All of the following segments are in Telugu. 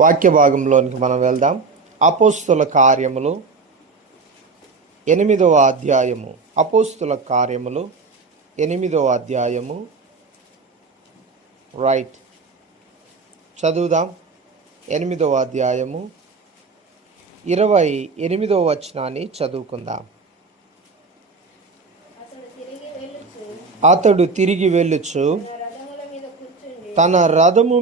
వాక్య భాగంలోనికి మనం వెళ్దాం. అపోస్తుల కార్యములు 8వ అధ్యాయము. అపోస్తుల కార్యములు 8వ అధ్యాయము. రైట్, చదువుదాం. 8వ అధ్యాయము 28వ వచనాన్ని చదువుకుందాం. అతడు తిరిగి వెళ్ళుచు తన రథము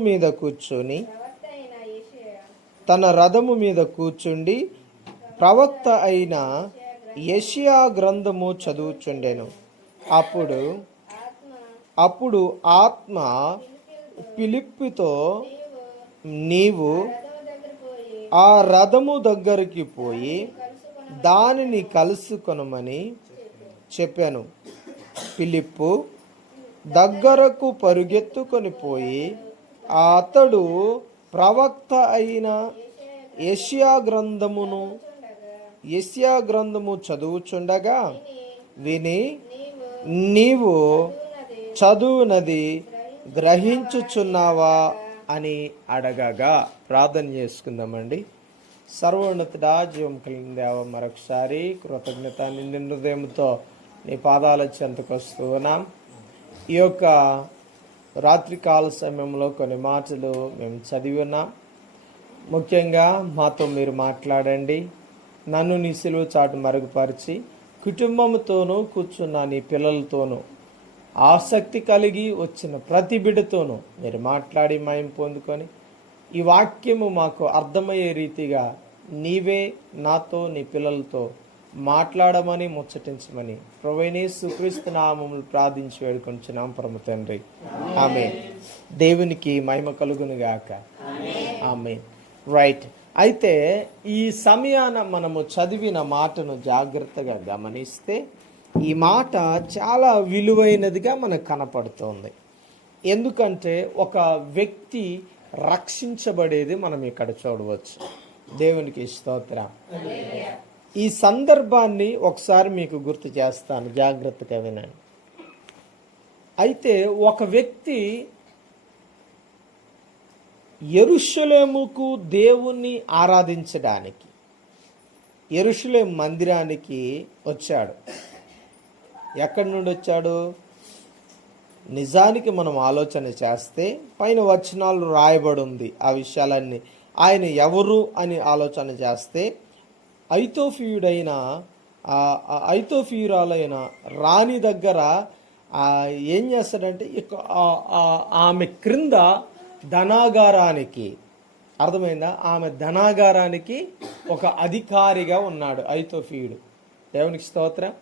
మీద కూర్చుండి ప్రవక్త అయిన యెషయా గ్రంథము చదువుచుండెను. అప్పుడు ఆత్మ ఫిలిప్పుతో, నీవు ఆ రథము దగ్గరికి పోయి దానిని కలుసుకొనమని చెప్పాను. ఫిలిప్పు దగ్గరకు పరుగెత్తుకొని పోయి అతడు ప్రవక్త అయిన యెషయా గ్రంథము చదువుచుండగా విని, నీవు చదువునది గ్రహించుచున్నావా అని అడగగా. ప్రార్థన చేసుకుందామండి. సర్వోన్నతుడా, జీవం కలిగిన దేవ, మరొకసారి కృతజ్ఞత నిండిన హృదయంతో నీ పాదాల చెంతకు వస్తూ ఉన్నాం. ఈ యొక్క రాత్రికాల సమయంలో కొన్ని మాటలు మేము చదివి ఉన్నాం. ముఖ్యంగా మాతో మీరు మాట్లాడండి. నన్ను నీ సిలువ చాటు మరుగుపరిచి కుటుంబంతోనూ కూర్చున్న నీ పిల్లలతోనూ ఆసక్తి కలిగి వచ్చిన ప్రతి బిడ్డతోనూ మీరు మాట్లాడి మయం పొందుకొని ఈ వాక్యము మాకు అర్థమయ్యే రీతిగా నీవే నాతో నీ పిల్లలతో మాట్లాడమని ముచ్చటించమని ప్రభువైన యేసుక్రీస్తు నామములో ప్రార్థించి వేడుకొంచున్నాం పరమ తండ్రి. ఆమేన్. దేవునికి మహిమ కలుగును గాక. ఆమేన్. రైట్, అయితే ఈ సమయాన మనము చదివిన మాటను జాగ్రత్తగా గమనిస్తే ఈ మాట చాలా విలువైనదిగా మనకు కనపడుతోంది. ఎందుకంటే ఒక వ్యక్తి రక్షించబడేది మనం ఇక్కడ చూడవచ్చు. దేవునికి స్తోత్రం. ఈ సందర్భాన్ని ఒకసారి మీకు గుర్తు చేస్తాను, జాగ్రత్తగా వినండి. అయితే ఒక వ్యక్తి యెరూషలేముకు దేవుణ్ణి ఆరాధించడానికి యెరూషలేము మందిరానికి వచ్చాడు. ఎక్కడి నుండి వచ్చాడు? నిజానికి మనం ఆలోచన చేస్తే పైన వచనాలు రాయబడి ఉంది ఆ విషయాలన్నీ. ఆయన ఎవరు అని ఆలోచన చేస్తే ఐతోఫీయురాలైన రాణి దగ్గర ఏం చేస్తాడంటే ఆమె క్రింద ధనాగారానికి, అర్థమైందా, ఆమె ధనాగారానికి ఒక అధికారిగా ఉన్నాడు ఐతోఫీయుడు. దేవునికి స్తోత్రం.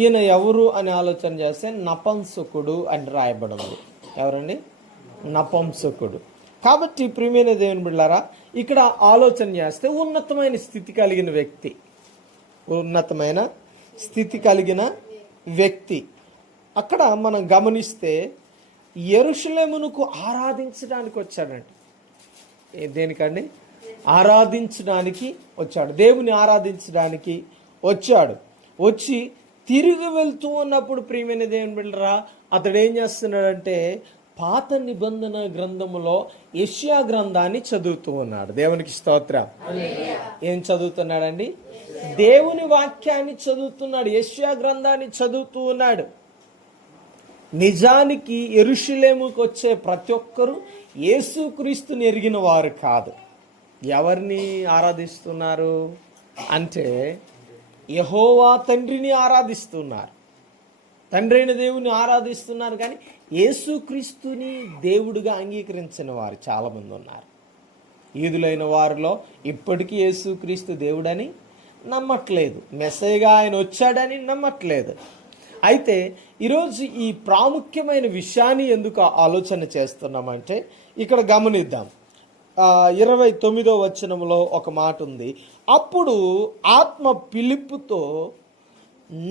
ఈయన ఎవరు అని ఆలోచన చేస్తే నపుంసకుడు అని రాయబడింది. ఎవరండి? నపుంసకుడు. కాబట్టి ప్రియమైన దేవుని బిడ్డలారా, ఇక్కడ ఆలోచన చేస్తే ఉన్నతమైన స్థితి కలిగిన వ్యక్తి అక్కడ మనం గమనిస్తే యెరూషలేమునకు ఆరాధించడానికి వచ్చాడండి. దేనికండి? ఆరాధించడానికి వచ్చాడు. దేవుని ఆరాధించడానికి వచ్చాడు. వచ్చి తిరిగి వెళ్తూ ఉన్నప్పుడు ప్రియమైన దేవుని బిడ్డలారా, అతడు ఏం చేస్తున్నాడంటే పాత నిబంధన గ్రంథములో యెషయా గ్రంథాన్ని చదువుతూ ఉన్నాడు. దేవునికి స్తోత్రం. ఏం చదువుతున్నాడండి? దేవుని వాక్యాన్ని చదువుతున్నాడు. యెషయా గ్రంథాన్ని చదువుతూ ఉన్నాడు. నిజానికి యెరూషలేముకు వచ్చే ప్రతి ఒక్కరూ యేసుక్రీస్తుని ఎరిగిన వారు కాదు. ఎవరిని ఆరాధిస్తున్నారు అంటే యెహోవా తండ్రిని ఆరాధిస్తున్నారు. తండ్రి అయిన దేవుని ఆరాధిస్తున్నారు. కానీ యేసుక్రీస్తుని దేవుడిగా అంగీకరించిన వారు చాలామంది ఉన్నారు. యూదులైన వారిలో ఇప్పటికీ యేసుక్రీస్తు దేవుడని నమ్మట్లేదు, మెస్సయ్యగా ఆయన వచ్చాడని నమ్మట్లేదు. అయితే ఈరోజు ఈ ప్రాముఖ్యమైన విషయాన్ని ఎందుకు ఆలోచన చేస్తున్నామంటే ఇక్కడ గమనిద్దాం. 29వ వచనంలో ఒక మాట ఉంది. అప్పుడు ఆత్మ ఫిలిప్పుతో,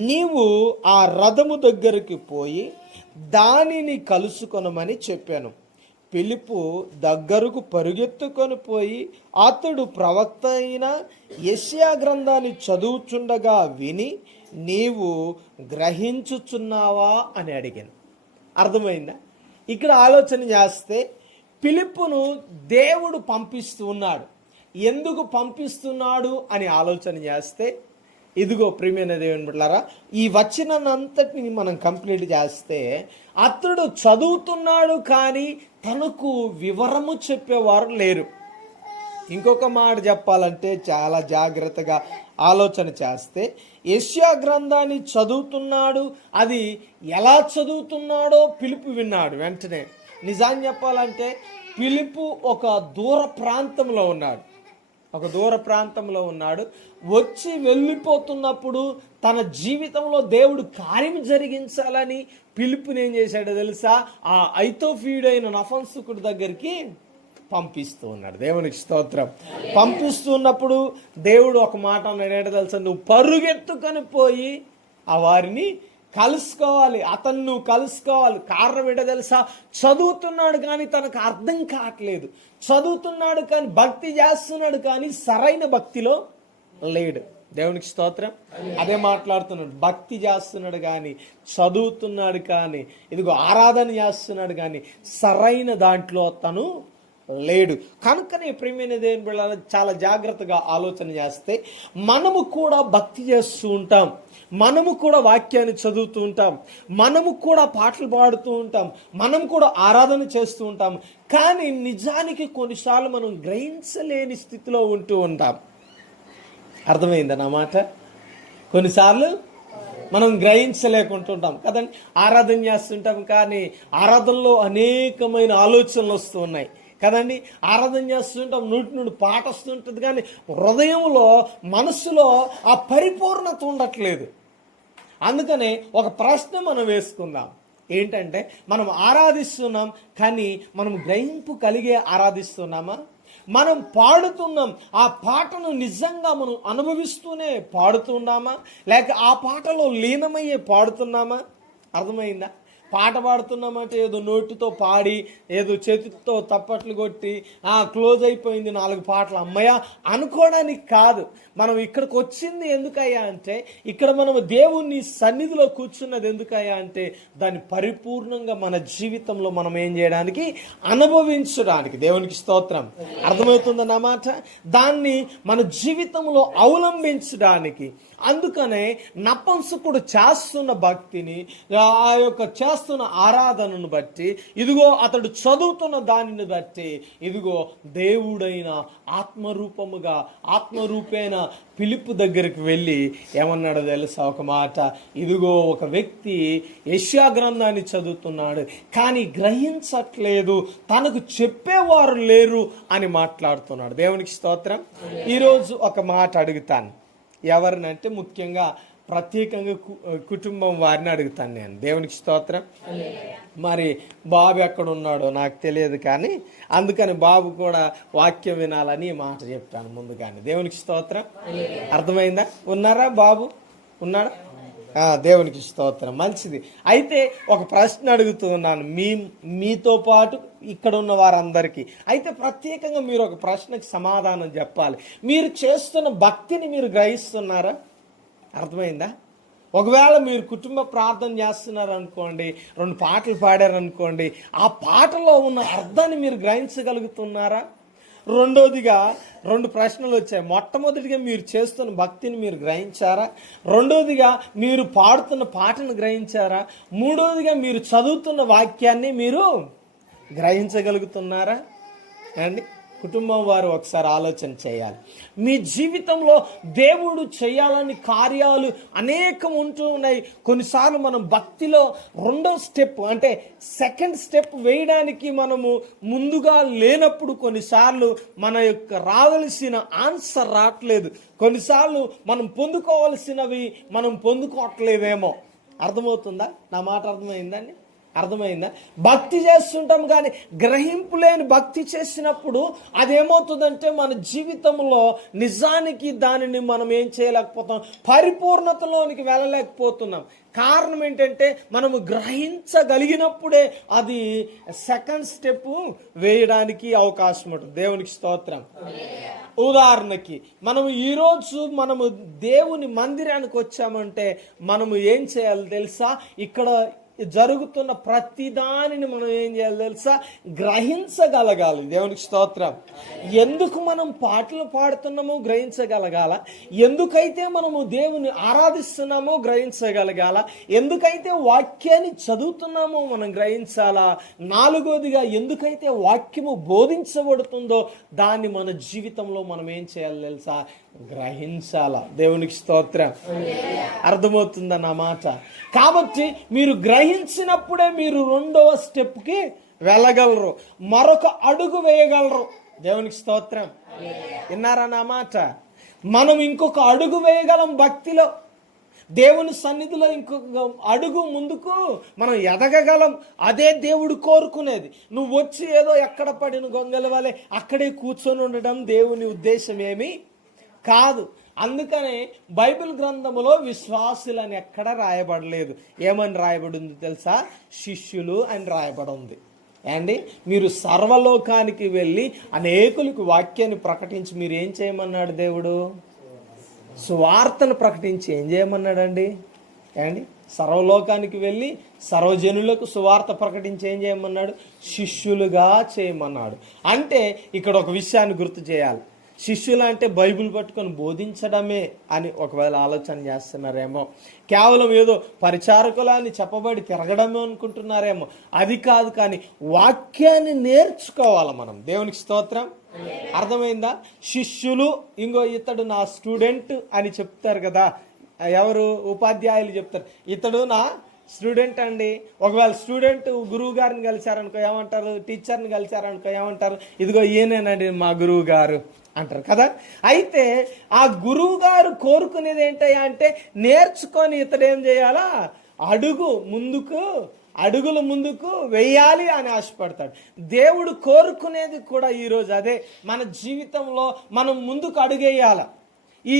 నీవు ఆ రథము దగ్గరికి పోయి దానిని కలుసుకొనమని చెప్పాను. ఫిలిప్పు దగ్గరకు పరుగెత్తుకొని పోయి అతడు ప్రవక్త అయిన యెషయా గ్రంథాన్ని చదువుచుండగా విని, నీవు గ్రహించుచున్నావా అని అడిగాను. అర్థమైందా? ఇక్కడ ఆలోచన చేస్తే ఫిలిప్పును దేవుడు పంపిస్తూ ఉన్నాడు. ఎందుకు పంపిస్తున్నాడు అని ఆలోచన చేస్తే, ఇదిగో ప్రియమైన దేవుని బిడ్డలారా, ఈ వచనాన్నంతటిని మనం కంప్లీట్ చేస్తే, అతడు చదువుతున్నాడు కానీ తనకు వివరము చెప్పేవారు లేరు. ఇంకొక మాట చెప్పాలంటే చాలా జాగ్రత్తగా ఆలోచన చేస్తే, యెషయా గ్రంథాన్ని చదువుతున్నాడు, అది ఎలా చదువుతున్నాడో ఫిలిప్పు విన్నాడు వెంటనే. నిజాన్ని చెప్పాలంటే ఫిలిప్పు ఒక దూర ప్రాంతంలో ఉన్నాడు. వచ్చి వెళ్ళిపోతున్నప్పుడు తన జీవితంలో దేవుడు కార్యం జరిగించాలని ఫిలిప్పుని ఏం చేశాడో తెలుసా, ఆ ఐతోఫీయుడైన నఫన్సుకుడి దగ్గరికి పంపిస్తూ ఉన్నాడు. దేవునికి స్తోత్రం. పంపిస్తున్నప్పుడు దేవుడు ఒక మాట అన్నాడు, ఏంటో తెలుసా, నువ్వు పరుగెత్తుకొని పోయి ఆ వారిని కలుసుకోవాలి, అతను నువ్వు కలుసుకోవాలి. కారణం ఏంటో తెలుసా, చదువుతున్నాడు కానీ తనకు అర్థం కావట్లేదు. చదువుతున్నాడు కానీ భక్తి చేస్తున్నాడు కానీ సరైన భక్తిలో లేడు. దేవునికి స్తోత్రం. అదే మాట్లాడుతున్నాడు. భక్తి చేస్తున్నాడు కానీ, చదువుతున్నాడు కానీ, ఇదిగో ఆరాధన చేస్తున్నాడు కానీ సరైన దాంట్లో తను లేడు. కనుకనే ప్రియమైన దేవుని బిడ్డలారా, చాలా జాగ్రత్తగా ఆలోచన చేస్తే మనము కూడా భక్తి చేస్తూ ఉంటాం, మనము కూడా వాక్యాన్ని చదువుతూ ఉంటాం, మనము కూడా పాటలు పాడుతూ ఉంటాం, మనం కూడా ఆరాధన చేస్తూ ఉంటాం. కానీ నిజానికి కొన్నిసార్లు మనం గ్రహించలేని స్థితిలో ఉంటూ ఉంటాం. అర్థమైందా నా మాట? కొన్నిసార్లు మనం గ్రహించలేకుంటుంటాం కదండి. ఆరాధన చేస్తుంటాం కానీ ఆరాధనలో అనేకమైన ఆలోచనలు వస్తూ ఉన్నాయి కదండి. ఆరాధన చేస్తుంటాం, నుండి పాట వస్తుంటుంది కానీ హృదయంలో, మనసులో ఆ పరిపూర్ణత ఉండట్లేదు. అందుకనే ఒక ప్రశ్న మనం వేసుకుందాం. ఏంటంటే, మనం ఆరాధిస్తున్నాం కానీ మనం గ్రహింపు కలిగే ఆరాధిస్తున్నామా? మనం పాడుతున్నాం, ఆ పాటను నిజంగా మనం అనుభవిస్తూనే పాడుతున్నామా, లేక ఆ పాటలో లీనమయ్యే పాడుతున్నామా? అర్థమైందా? పాట పాడుతున్నామంటే ఏదో నోటితో పాడి, ఏదో చేతితో తప్పట్లు కొట్టి క్లోజ్ అయిపోయింది 4 పాటలు అమ్మయ్య అనుకోవడానికి కాదు. మనం ఇక్కడికి వచ్చింది ఎందుకయ్యా అంటే, ఇక్కడ మనం దేవుని సన్నిధిలో కూర్చున్నది ఎందుకయ్యా అంటే, దాన్ని పరిపూర్ణంగా మన జీవితంలో మనం ఏం చేయడానికి, అనుభవించడానికి. దేవునికి స్తోత్రం. అర్థమవుతుందన్నమాట. దాన్ని మన జీవితంలో అవలంబించడానికి. అందుకనే నపుంసకుడు చేస్తున్న భక్తిని, ఆ యొక్క చేస్తున్న ఆరాధనను బట్టి, ఇదిగో అతడు చదువుతున్న దానిని బట్టి, ఇదిగో దేవుడైన ఆత్మరూపేణ ఫిలిప్పు దగ్గరికి వెళ్ళి ఏమన్నాడో తెలుసా ఒక మాట, ఇదిగో ఒక వ్యక్తి యెషయా గ్రంథాన్ని చదువుతున్నాడు కానీ గ్రహించట్లేదు, తనకు చెప్పేవారు లేరు అని మాట్లాడుతున్నాడు. దేవునికి స్తోత్రం. ఈరోజు ఒక మాట అడుగుతాను, ఎవరినంటే ముఖ్యంగా ప్రత్యేకంగా కుటుంబం వారిని అడుగుతాను నేను. దేవునికి స్తోత్రం. మరి బాబు ఎక్కడ ఉన్నాడో నాకు తెలియదు కానీ అందుకని బాబు కూడా వాక్యం వినాలని మాట చెప్పాను ముందుగానే. దేవునికి స్తోత్రం. అర్థమైందా? ఉన్నారా? బాబు ఉన్నాడా? దేవునికి స్తోత్రం. మంచిది. అయితే ఒక ప్రశ్న అడుగుతూ ఉన్నాను మీతో పాటు ఇక్కడ ఉన్న వారందరికీ. అయితే ప్రత్యేకంగా మీరు ఒక ప్రశ్నకి సమాధానం చెప్పాలి. మీరు చేస్తున్న భక్తిని మీరు గ్రహిస్తున్నారా? అర్థమైందా? ఒకవేళ మీరు కుటుంబ ప్రార్థన చేస్తున్నారు అనుకోండి, 2 పాటలు పాడారనుకోండి, ఆ పాటలో ఉన్న అర్థాన్ని మీరు గ్రహించగలుగుతున్నారా? రెండోదిగా 2 ప్రశ్నలు వచ్చాయి. మొట్టమొదటిగా మీరు చేస్తున్న భక్తిని మీరు గ్రహించారా? రెండోదిగా మీరు పాడుతున్న పాటను గ్రహించారా? మూడోదిగా మీరు చదువుతున్న వాక్యాన్ని మీరు గ్రహించగలుగుతున్నారా అండి? కుటుంబం వారు ఒకసారి ఆలోచన చేయాలి. మీ జీవితంలో దేవుడు చేయాలని కార్యాలు అనేకం ఉంటూ ఉన్నాయి. కొన్నిసార్లు మనం భక్తిలో 2వ స్టెప్ అంటే సెకండ్ స్టెప్ వేయడానికి మనము ముందుగా లేనప్పుడు కొన్నిసార్లు మన యొక్క రావలసిన ఆన్సర్ రావట్లేదు. కొన్నిసార్లు మనం పొందుకోవాల్సినవి మనం పొందుకోవట్లేదేమో. అర్థమవుతుందా? నా మాట అర్థమైందండి? అర్థమైందా? భక్తి చేస్తుంటాం కానీ గ్రహింపు లేని భక్తి చేసినప్పుడు అదేమవుతుందంటే మన జీవితంలో నిజానికి దానిని మనం ఏం చేయలేకపోతాం, పరిపూర్ణతలోనికి వెళ్ళలేకపోతున్నాం. కారణం ఏంటంటే మనము గ్రహించగలిగినప్పుడే అది సెకండ్ స్టెప్ వేయడానికి అవకాశం ఉంటుంది. దేవునికి స్తోత్రం. ఉదాహరణకి మనము దేవుని మందిరానికి వచ్చామంటే మనము ఏం చేయాలి తెలుసా? ఇక్కడ జరుగుతున్న ప్రతి దానిని మనం ఏం చేయాలి తెలుసా? గ్రహించగలగాలి. దేవునికి స్తోత్రం. ఎందుకు మనం పాటలు పాడుతున్నామో గ్రహించగలగాల, ఎందుకైతే మనము దేవుని ఆరాధిస్తున్నామో గ్రహించగలగాల, ఎందుకైతే వాక్యాన్ని చదువుతున్నామో మనం గ్రహించాలా, నాలుగోదిగా ఎందుకైతే వాక్యము బోధించబడుతుందో దాన్ని మన జీవితంలో మనం ఏం చేయాలి తెలుసా? గ్రహించాలా. దేవునికి స్తోత్రం. అర్థమవుతుందా నా మాట? కాబట్టి మీరు గ్రహించినప్పుడే మీరు రెండవ స్టెప్కి వెళ్ళగలరు, మరొక అడుగు వేయగలరు. దేవునికి స్తోత్రం. విన్నారా నా మాట? మనం ఇంకొక అడుగు వేయగలం భక్తిలో, దేవుని సన్నిధిలో ఇంకొక అడుగు ముందుకు మనం ఎదగగలం. అదే దేవుడు కోరుకునేది. నువ్వు వచ్చి ఏదో ఎక్కడ పడిన గొంగల వలె అక్కడే కూర్చొని ఉండడం దేవుని ఉద్దేశం ఏమీ కాదు. అందుకనే బైబిల్ గ్రంథములో విశ్వాసులని ఎక్కడ రాయబడలేదు. ఏమని రాయబడింది తెలుసా? శిష్యులు అని రాయబడి ఉంది. అండి, మీరు సర్వలోకానికి వెళ్ళి అనేకులకు వాక్యాన్ని ప్రకటించి మీరు ఏం చేయమన్నాడు దేవుడు? సువార్తను ప్రకటించి ఏం చేయమన్నాడండి? అండి, సర్వలోకానికి వెళ్ళి సర్వజనులకు సువార్త ప్రకటించి ఏం చేయమన్నాడు? శిష్యులుగా చేయమన్నాడు. అంటే ఇక్కడ ఒక విషయాన్ని గుర్తు చేయాలి. శిష్యులు అంటే బైబిల్ పట్టుకొని బోధించడమే అని ఒకవేళ ఆలోచన చేస్తున్నారేమో, కేవలం ఏదో పరిచారకులు అని చెప్పబడి తిరగడమే అనుకుంటున్నారేమో. అది కాదు, కానీ వాక్యాన్ని నేర్చుకోవాలి మనం. దేవునికి స్తోత్రం. అర్థమైందా? శిష్యులు, ఇంకో ఇతడు నా స్టూడెంట్ అని చెప్తారు కదా, ఎవరు? ఉపాధ్యాయులు చెప్తారు, ఇతడు నా స్టూడెంట్ అండి. ఒకవేళ స్టూడెంట్ గురువు గారిని కలిశారనుకో ఏమంటారు? టీచర్ని కలిశారనుకో ఏమంటారు? ఇదిగో ఈయనేనండి మా గురువు గారు అంటారు కదా. అయితే ఆ గురువు గారు కోరుకునేది ఏంటయ్యా అంటే నేర్చుకొని ఇతడు ఏం చేయాలా? అడుగులు ముందుకు వెయ్యాలి అని ఆశపడతాడు. దేవుడు కోరుకునేది కూడా ఈరోజు అదే. మన జీవితంలో మనం ముందుకు అడుగేయాల. ఈ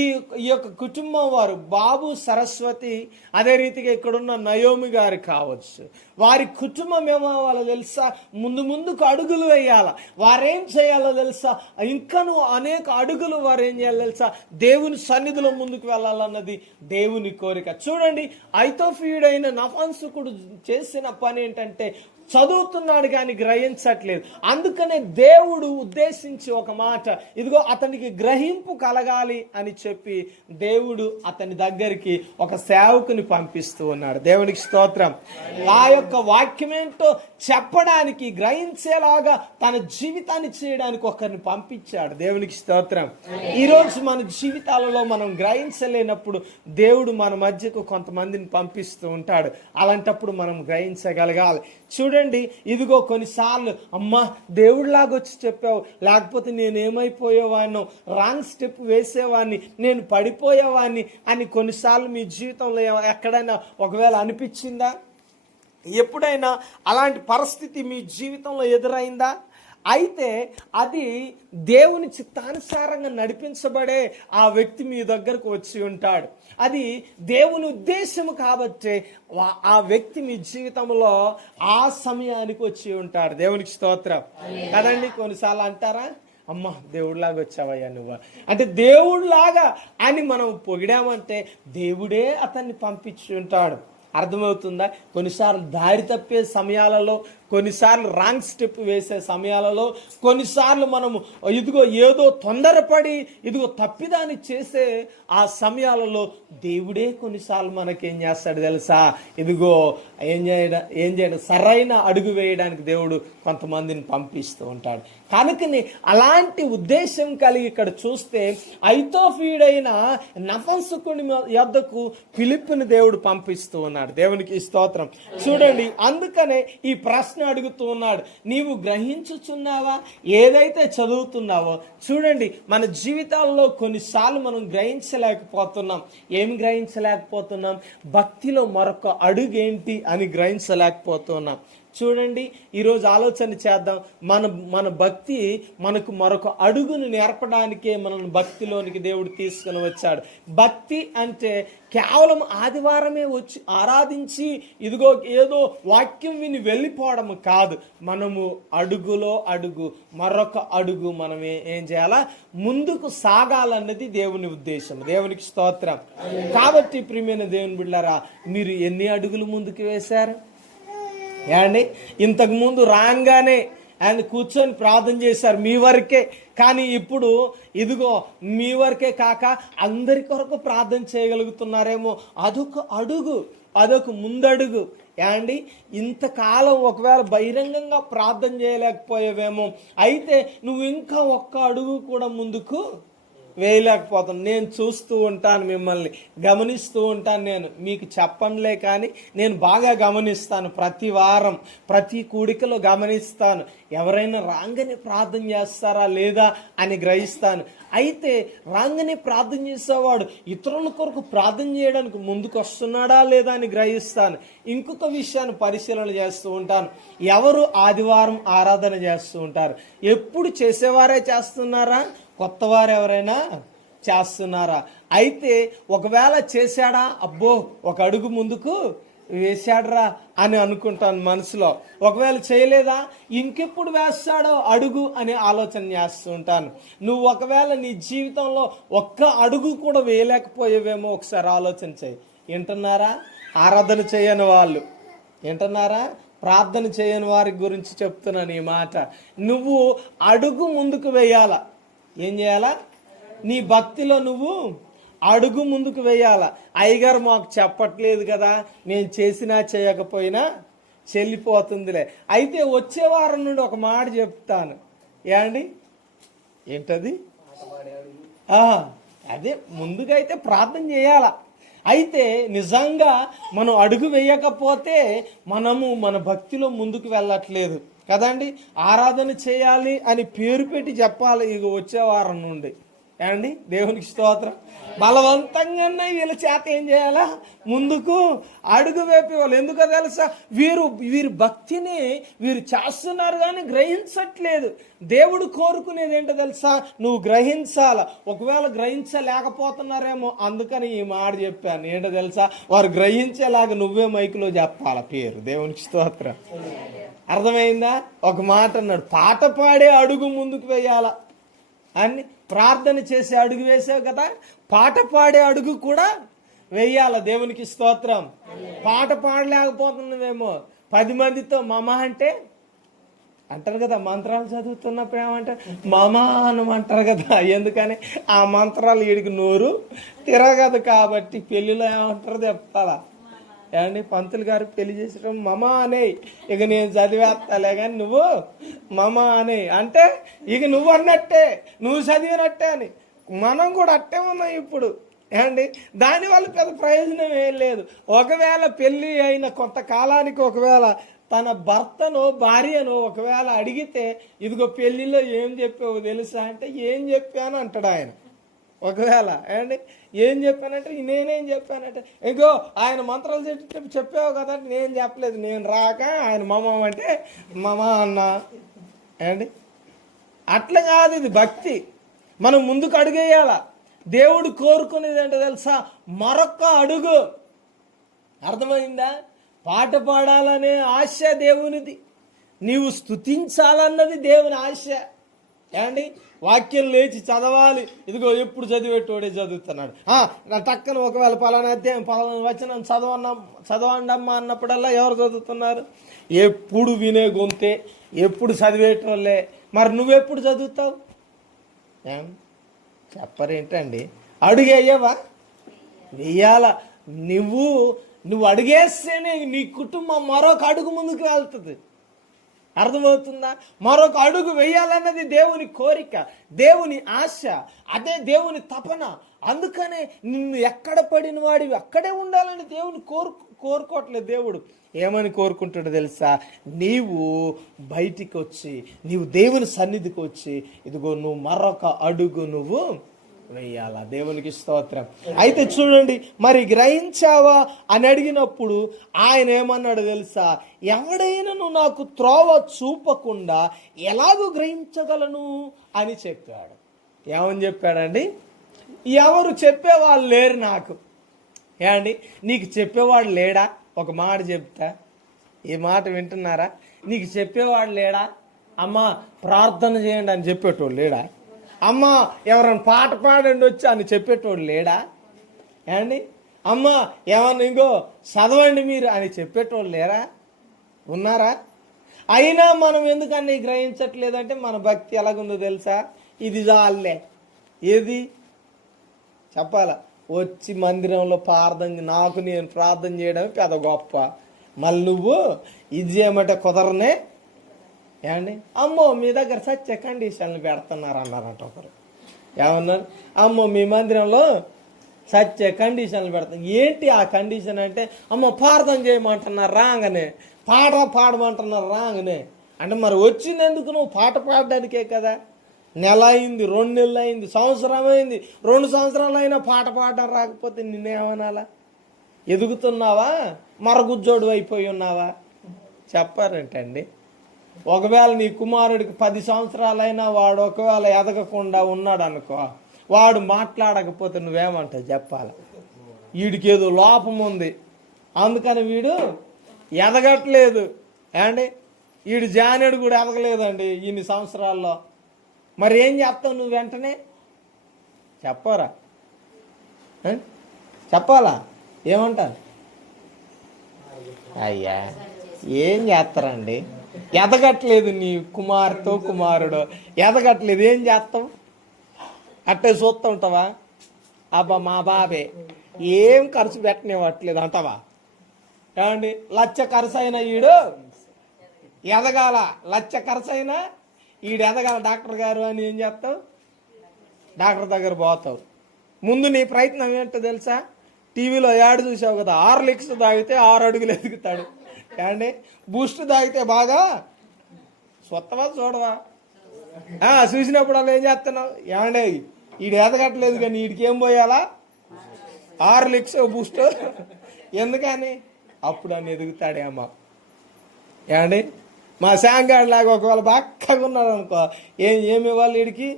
యొక్క కుటుంబం వారు, బాబు, సరస్వతి, అదే రీతిగా ఇక్కడున్న నయోమి గారు కావచ్చు, వారి కుటుంబం ఏమవ్వాలో తెలుసా? ముందుకు అడుగులు వేయాల. వారేం చేయాలో తెలుసా? ఇంకను అనేక అడుగులు వారు ఏం చేయాలో తెలుసా? దేవుని సన్నిధిలో ముందుకు వెళ్ళాలన్నది దేవుని కోరిక. చూడండి, ఐతోఫీయుడైన నపుంసకుడు చేసిన పని ఏంటంటే చదువుతున్నాడు కానీ గ్రహించట్లేదు. అందుకనే దేవుడు ఉద్దేశించి ఒక మాట, ఇదిగో అతనికి గ్రహింపు కలగాలి అని చెప్పి దేవుడు అతని దగ్గరికి ఒక సేవకుని పంపిస్తూ ఉన్నాడు. దేవునికి స్తోత్రం. ఆ యొక్క వాక్యం ఏంటో చెప్పడానికి, గ్రహించేలాగా తన జీవితాన్ని చేయడానికి ఒకరిని పంపించాడు. దేవునికి స్తోత్రం. ఈరోజు మన జీవితాలలో మనం గ్రహించలేనప్పుడు దేవుడు మన మధ్యకు కొంతమందిని పంపిస్తూ ఉంటాడు. అలాంటప్పుడు మనం గ్రహించగలగాలి. చూడండి, ఇదిగో కొన్నిసార్లు అమ్మా దేవుడిలాగా వచ్చి చెప్పావు, లేకపోతే నేను ఏమైపోయేవాడినో, రాంగ్ స్టెప్ వేసేవాడిని, నేను పడిపోయేవాడిని అని కొన్నిసార్లు మీ జీవితంలో ఎక్కడైనా ఒకవేళ అనిపించిందా? ఎప్పుడైనా అలాంటి పరిస్థితి మీ జీవితంలో ఎదురైందా? అయితే అది దేవుని చిత్తానుసారంగా నడిపించబడే ఆ వ్యక్తి మీ దగ్గరకు వచ్చి ఉంటాడు. అది దేవుని ఉద్దేశము కాబట్టి ఆ వ్యక్తి మీ జీవితంలో ఆ సమయానికి వచ్చి ఉంటాడు. దేవునికి స్తోత్రం కదండి. కొన్నిసార్లు అంటారా, అమ్మ దేవుడిలాగా వచ్చావయ్యా నువ్వు అంటే, దేవుడిలాగా అని మనం పొగిడామంటే దేవుడే అతన్ని పంపించి ఉంటాడు. అర్థమవుతుందా? కొన్నిసార్లు దారి తప్పే సమయాలలో, కొన్నిసార్లు రాంగ్ స్టెప్ వేసే సమయాలలో, కొన్నిసార్లు మనము ఇదిగో ఏదో తొందరపడి ఇదిగో తప్పిదాన్ని చేసే ఆ సమయాలలో దేవుడే కొన్నిసార్లు మనకేం చేస్తాడు తెలుసా? ఇదిగో ఏం చేయడం సరైన అడుగు వేయడానికి దేవుడు కొంతమందిని పంపిస్తూ ఉంటాడు. కనుకని అలాంటి ఉద్దేశం కలిగి ఇక్కడ చూస్తే ఐతోఫీయుడైన నపుంసకుని యొద్దకు ఫిలిప్పుని దేవుడు పంపిస్తూ ఉన్నాడు. దేవునికి స్తోత్రం. చూడండి, అందుకనే ఈ ప్రశ్న అడుగుతూ ఉన్నాడు, నీవు గ్రహించుచున్నావా? ఏదైతే చదువుతున్నావో చూడండి, మన జీవితాల్లో కొన్నిసార్లు మనం గ్రహించలేకపోతున్నాం. ఏమి గ్రహించలేకపోతున్నాం? భక్తిలో మరొక అడుగేంటి అని గ్రహించలేకపోతున్నాం. చూడండి, ఈరోజు ఆలోచన చేద్దాం. మన భక్తి మనకు మరొక అడుగును నేర్పడానికే మనల్ని భక్తిలోనికి దేవుడు తీసుకుని వచ్చాడు. భక్తి అంటే కేవలం ఆదివారమే వచ్చి ఆరాధించి ఇదిగో ఏదో వాక్యం విని వెళ్ళిపోవడం కాదు. మనము అడుగులో అడుగు, మరొక అడుగు మనం ఏం చేయాలా? ముందుకు సాగాలన్నది దేవుని ఉద్దేశం. దేవునికి స్తోత్రం. కాబట్టి ప్రియమైన దేవుని బిడ్డలారా, మీరు ఎన్ని అడుగులు ముందుకు వేశారు? ఏమండి, ఇంతకుముందు రాగానే ఆయన కూర్చొని ప్రార్థన చేశారు మీ వరకే. కానీ ఇప్పుడు ఇదిగో మీ వరకే కాక అందరి కొరకు ప్రార్థన చేయగలుగుతున్నారేమో. అదొక అడుగు, అదొక ముందడుగు. ఏమండి, ఇంతకాలం ఒకవేళ బహిరంగంగా ప్రార్థన చేయలేకపోయావేమో, అయితే నువ్వు ఇంకా ఒక్క అడుగు కూడా ముందుకు వేయలేకపోతాను. నేను చూస్తూ ఉంటాను, మిమ్మల్ని గమనిస్తూ ఉంటాను. నేను మీకు చెప్పనులే కానీ నేను బాగా గమనిస్తాను. ప్రతి వారం ప్రతి కూడికలో గమనిస్తాను. ఎవరైనా రాంగని ప్రార్థన చేస్తారా లేదా అని గ్రహిస్తాను. అయితే రాంగని ప్రార్థన చేసేవాడు ఇతరుల కొరకు ప్రార్థన చేయడానికి ముందుకు వస్తున్నాడా లేదా అని గ్రహిస్తాను. ఇంకొక విషయాన్ని పరిశీలన చేస్తూ ఉంటాను. ఎవరు ఆదివారం ఆరాధన చేస్తూ ఉంటారు? ఎప్పుడు చేసేవారే చేస్తున్నారా, కొత్త వారు ఎవరైనా చేస్తున్నారా? అయితే ఒకవేళ చేశాడా, అబ్బో ఒక అడుగు ముందుకు వేశాడరా అని అనుకుంటాను మనసులో. ఒకవేళ చేయలేదా, ఇంకెప్పుడు వేస్తాడో అడుగు అని ఆలోచన చేస్తూ ఉంటాను. నువ్వు ఒకవేళ నీ జీవితంలో ఒక్క అడుగు కూడా వేయలేకపోయేవేమో ఒకసారి ఆలోచన చేయి. వింటున్నారా? ఆరాధన చేయని వాళ్ళు వింటున్నారా? ప్రార్థన చేయని వారి గురించి చెప్తున్నాను ఈ మాట. నువ్వు అడుగు ముందుకు వేయాలా. ఏం చేయాలా? నీ భక్తిలో నువ్వు అడుగు ముందుకు వేయాల. అయ్యగారు మాకు చెప్పట్లేదు కదా, నేను చేసినా చేయకపోయినా చెల్లిపోతుందిలే. అయితే వచ్చే వారం నుండి ఒక మాట చెప్తాను. ఏమండి, ఏంటది? అదే ముందుగా అయితే ప్రార్థన చేయాల. అయితే నిజంగా మనం అడుగు వేయకపోతే మనము మన భక్తిలో ముందుకు వెళ్ళట్లేదు కదండి. ఆరాధన చేయాలి అని పేరు పెట్టి చెప్పాలి ఇక వచ్చే వారం నుండి. ఏమండి, దేవునికి స్తోత్రం. బలవంతంగానే వీళ్ళ చేత ఏం చేయాలా, ముందుకు అడుగు వేపేవాళ్ళు. ఎందుకో తెలుసా? వీరు భక్తిని వీరు చేస్తున్నారు కానీ గ్రహించట్లేదు. దేవుడు కోరుకునేది ఏంటో తెలుసా? నువ్వు గ్రహించాల. ఒకవేళ గ్రహించలేకపోతున్నారేమో, అందుకని ఈ మాట చెప్పాను. ఏంటో తెలుసా? వారు గ్రహించేలాగా నువ్వే మైకులో చెప్పాల పేరు. దేవునికి స్తోత్రం. అర్థమైందా? ఒక మాట అన్నాడు, పాట పాడే అడుగు ముందుకు వేయాల అని. ప్రార్థన చేసి అడుగు వేసావు కదా, పాట పాడే అడుగు కూడా వేయాల. దేవునికి స్తోత్రం. పాట పాడలేకపోతున్నావేమో, 10 మందితో మమ అంటే అంటారు కదా, మంత్రాలు చదువుతున్నప్పుడు ఏమంటే మమ అనమంటారు కదా. ఎందుకని? ఆ మంత్రాలు వీడికి నోరు తిరగదు కాబట్టి పెళ్ళిలో ఏమంటారు చెప్తారా? ఏమండి, పంతులు గారు పెళ్లి చేసడం మమ అనే, ఇక నేను చదివేస్తాలే కానీ నువ్వు మమ అనే అంటే ఇక నువ్వు అన్నట్టే, నువ్వు చదివినట్టే అని. మనం కూడా అట్టే ఉన్నాం ఇప్పుడు. ఏమండి, దానివల్ల పెద్ద ప్రయోజనం ఏం లేదు. ఒకవేళ పెళ్ళి అయిన కొంతకాలానికి ఒకవేళ తన భర్తను భార్యను ఒకవేళ అడిగితే, ఇదిగో పెళ్ళిలో ఏం చెప్పావు తెలుసా అంటే, ఏం చెప్పాను అంటాడు ఆయన. ఒకవేళ ఏమండి ఏం చెప్పానంటే, నేనేం చెప్పానంటే, ఇంకో ఆయన మంత్రాలు చెప్పావు కదా, నేను చెప్పలేదు, నేను రాక ఆయన మమ అంటే మమ అన్నా. ఏమండి, అట్లా కాదు ఇది భక్తి. మనం ముందుకు అడుగేయాల. దేవుడు కోరుకునేది ఏంటో తెలుసా? మరొక అడుగు. అర్థమైందా? పాట పాడాలనే ఆశ దేవునిది, నీవు స్తుతించాలన్నది దేవుని ఆశ. ఏమండి, వాక్యం లేచి చదవాలి. ఇదిగో ఎప్పుడు చదివేటోడే చదువుతున్నాడు. నా టక్కన ఒకవేళ పలానా అధ్యాయం పలానా వచనం చదవండి అమ్మా అన్నప్పుడల్లా ఎవరు చదువుతున్నారు? ఎప్పుడు వినే గొంతే, ఎప్పుడు చదివేటోళ్ళే. మరి నువ్వెప్పుడు చదువుతావు? చెప్పరేంటండి? అడుగు వేయవా? వెయ్యాల. నువ్వు అడుగేస్తేనే నీ కుటుంబం మరొక అడుగు ముందుకు వెళ్తుంది. అర్థమవుతుందా? మరొక అడుగు వేయాలన్నది దేవుని కోరిక, దేవుని ఆశ, అదే దేవుని తపన. అందుకనే నిన్ను ఎక్కడ పడిన వాడివి అక్కడే ఉండాలని దేవుని కోరుకోవట్లేదు. దేవుడు ఏమని కోరుకుంటాడో తెలుసా? నీవు బయటికి వచ్చి, నీవు దేవుని సన్నిధికి వచ్చి, ఇదిగో నువ్వు మరొక అడుగు నువ్వు వేయాల. దేవునికి స్తోత్రం. అయితే చూడండి, మరి గ్రహించావా అని అడిగినప్పుడు ఆయన ఏమన్నాడు తెలుసా? ఎవడైనాను నాకు త్రోవ చూపకుండా ఎలాగూ గ్రహించగలను అని చెప్పాడు. ఏమని చెప్పాడండి? ఎవరు చెప్పేవాళ్ళు లేరు నాకు. ఏమండి, నీకు చెప్పేవాడు లేడా? ఒక మాట చెప్తా, ఈ మాట వింటున్నారా? నీకు చెప్పేవాడు లేడా? అమ్మా ప్రార్థన చేయండి అని చెప్పేటోడు లేడా? అమ్మ ఎవరైనా పాట పాడండి వచ్చి అని చెప్పేటోడు లేడా? ఏమండి, అమ్మ ఏమన్నా ఇంకో చదవండి మీరు అని చెప్పేటోళ్ళు లేరా? ఉన్నారా? అయినా మనం ఎందుకని గ్రహించట్లేదంటే మన భక్తి ఎలాగుందో తెలుసా? ఇది చాలే. ఏది చెప్పాలా? వచ్చి మందిరంలో నాకు నేను ప్రార్థన చేయడమే పెద్ద గొప్ప. మళ్ళీ నువ్వు ఇది చేయమంటే కుదరనే. ఏమండి, అమ్మో మీ దగ్గర సత్య కండిషన్లు పెడుతున్నారు అన్నారంట ఒకరు. ఏమన్నారు? అమ్మో మీ మందిరంలో సత్య కండిషన్లు పెడతాం. ఏంటి ఆ కండిషన్ అంటే, అమ్మ ప్రార్థన చేయమంటున్నారు రాగానే, పాట పాడమంటున్నారు రాగానే. అంటే మరి వచ్చింది ఎందుకు? నువ్వు పాట పాడడానికే కదా. నెల అయింది, 2 నెలలు అయింది, సంవత్సరం అయింది, 2 సంవత్సరాలు అయినా పాట పాడడం రాకపోతే నిన్నేమనాలా? ఎదుగుతున్నావా, మరగుజ్జోడు అయిపోయి ఉన్నావా? చెప్పారంటండి. ఒకవేళ నీ కుమారుడికి 10 సంవత్సరాలైనా వాడు ఒకవేళ ఎదగకుండా ఉన్నాడు అనుకో, వాడు మాట్లాడకపోతే నువ్వేమంటావు చెప్పాలి? వీడికి ఏదో లోపం ఉంది, అందుకని వీడు ఎదగట్లేదు. ఏమండి, వీడు జానేడు కూడా ఎదగలేదండి ఇన్ని సంవత్సరాల్లో. మరి ఏం చెప్తావు నువ్వు వెంటనే? చెప్పరా? చెప్పాలా? ఏమంటారు? అయ్యా ఏం చేస్తారండి? ఎదగట్లేదు నీ కుమార్తె కుమారుడు, ఎదగట్లేదు, ఏం చేస్తావు? అట్టే చూస్తూ ఉంటావా? అబ్బా మా బాబే ఏం ఖర్చు పెట్టనివ్వట్లేదు అంటావా? ఏమండి, 1,00,000 ఖర్చు అయినా ఈడు ఎదగాల, 1,00,000 ఖర్చు అయినా ఈడు ఎదగాల డాక్టర్ గారు అని ఏం చేస్తావు? డాక్టర్ దగ్గర పోతావు. ముందు నీ ప్రయత్నం ఏంటో తెలుసా? టీవీలో యాడ్ చూసావు కదా, 6 లిక్స్ తాగితే 6 అడుగులు ఎదుగుతాడు. ఏమండి, బూస్ట్ తాగితే బాగా చూస్తావా చూడవా? చూసినప్పుడు అలా ఏం చేస్తున్నావు? ఏమండి, ఈడు ఎదగట్లేదు కానీ వీడికి ఏం పోయాలా? 6 లిక్స్ బూస్ట్. ఎందుకని? అప్పుడు అని ఎదుగుతాడేమో. ఏమండి, మా శాంగాడు లాగా ఒకవేళ బాగా ఉన్నాడు అనుకో, ఏమి ఇవ్వాలి వీడికి?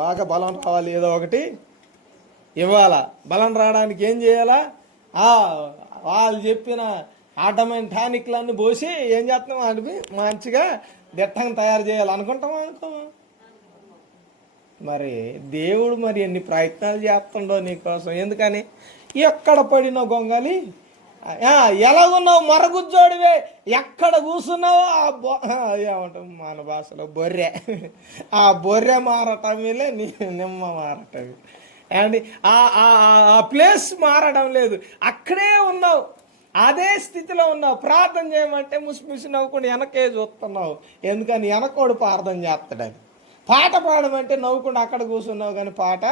బాగా బలం రావాలి, ఏదో ఒకటి ఇవ్వాలా. బలం రావడానికి ఏం చేయాలా? వాళ్ళు చెప్పిన ఆటమైన టానిక్లన్నీ పోసి ఏం చేస్తున్నాం, అడిపి మంచిగా దిట్టంగా తయారు చేయాలి అనుకుంటామా? అనుకోమా? మరి దేవుడు మరి ఎన్ని ప్రయత్నాలు చేస్తుండో నీకోసం. ఎందుకని? ఎక్కడ పడిన గొంగలి, ఎలాగున్నావు మరగుజ్జోడివే, ఎక్కడ కూర్చున్నావో ఏమంటాం మన భాషలో బొర్రె. ఆ బొర్రె మారటమేలే నిమ్మ మారటమే. అండి, ఆ ప్లేస్ మారడం లేదు, అక్కడే ఉన్నావు, అదే స్థితిలో ఉన్నావు. ప్రార్థన చేయమంటే ముసిముసి నవ్వుకుని వెనకే చూస్తున్నావు. ఎందుకని? వెనకోడు ప్రార్థన చేస్తాడు. అది పాట పాడమంటే నవ్వుకుండా అక్కడ కూర్చున్నావు, కానీ పాట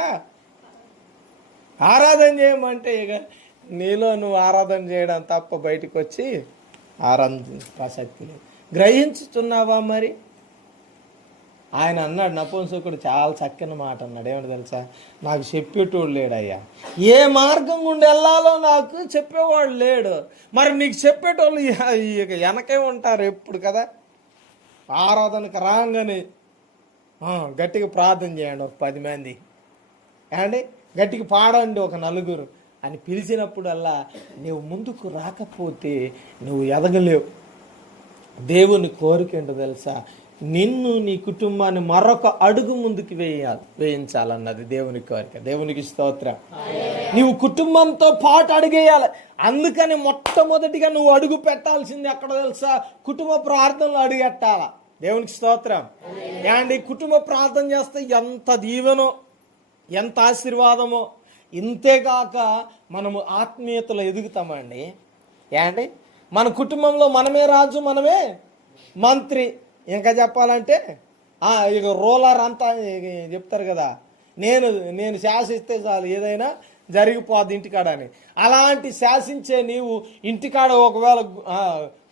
ఆరాధన చేయమంటే ఇక నీలో నువ్వు ఆరాధన చేయడం తప్ప బయటకు వచ్చి ఆరాధన ప్రసక్తి లేదు. గ్రహించుతున్నావా మరి? ఆయన అన్నాడు, నపుంసకుడు చాలా చక్కని మాట అన్నాడు. ఏమంటే తెలుసా? నాకు చెప్పేటోడు లేడయ్యా, ఏ మార్గం గుండా వెళ్ళాలో నాకు చెప్పేవాడు లేడు. మరి నీకు చెప్పేటోళ్ళు ఇక వెనకే ఉంటారు ఎప్పుడు కదా. ఆరాధనకు రాగానే గట్టిగా ప్రార్థన చేయండి ఒక 10 మంది, ఏమండి గట్టిగా పాడండి ఒక 4 అని పిలిచినప్పుడల్లా నువ్వు ముందుకు రాకపోతే నువ్వు ఎదగలేవు. దేవుని కోరిక ఏంటో తెలుసా? నిన్ను నీ కుటుంబాన్ని మరొక అడుగు ముందుకు వేయించాలన్నది దేవుని కోరిక. దేవునికి స్తోత్రం. నువ్వు కుటుంబంతో పాటు అడుగేయాలి. అందుకని మొట్టమొదటిగా నువ్వు అడుగు పెట్టాల్సింది ఎక్కడ తెలుసా? కుటుంబ ప్రార్థనలో అడుగెట్టాల. దేవునికి స్తోత్రం. ఏమండి, కుటుంబ ప్రార్థన చేస్తే ఎంత దీవెనో, ఎంత ఆశీర్వాదమో. ఇంతేగాక మనము ఆత్మీయతలో ఎదుగుతామండి. ఏమండి, మన కుటుంబంలో మనమే రాజు, మనమే మంత్రి. ఇంకా చెప్పాలంటే ఇక రూలర్ అంతా చెప్తారు కదా, నేను శాసిస్తే చాలు ఏదైనా జరిగిపోద్ది ఇంటికాడ అని. అలాంటి శాసించే నీవు ఇంటికాడ ఒకవేళ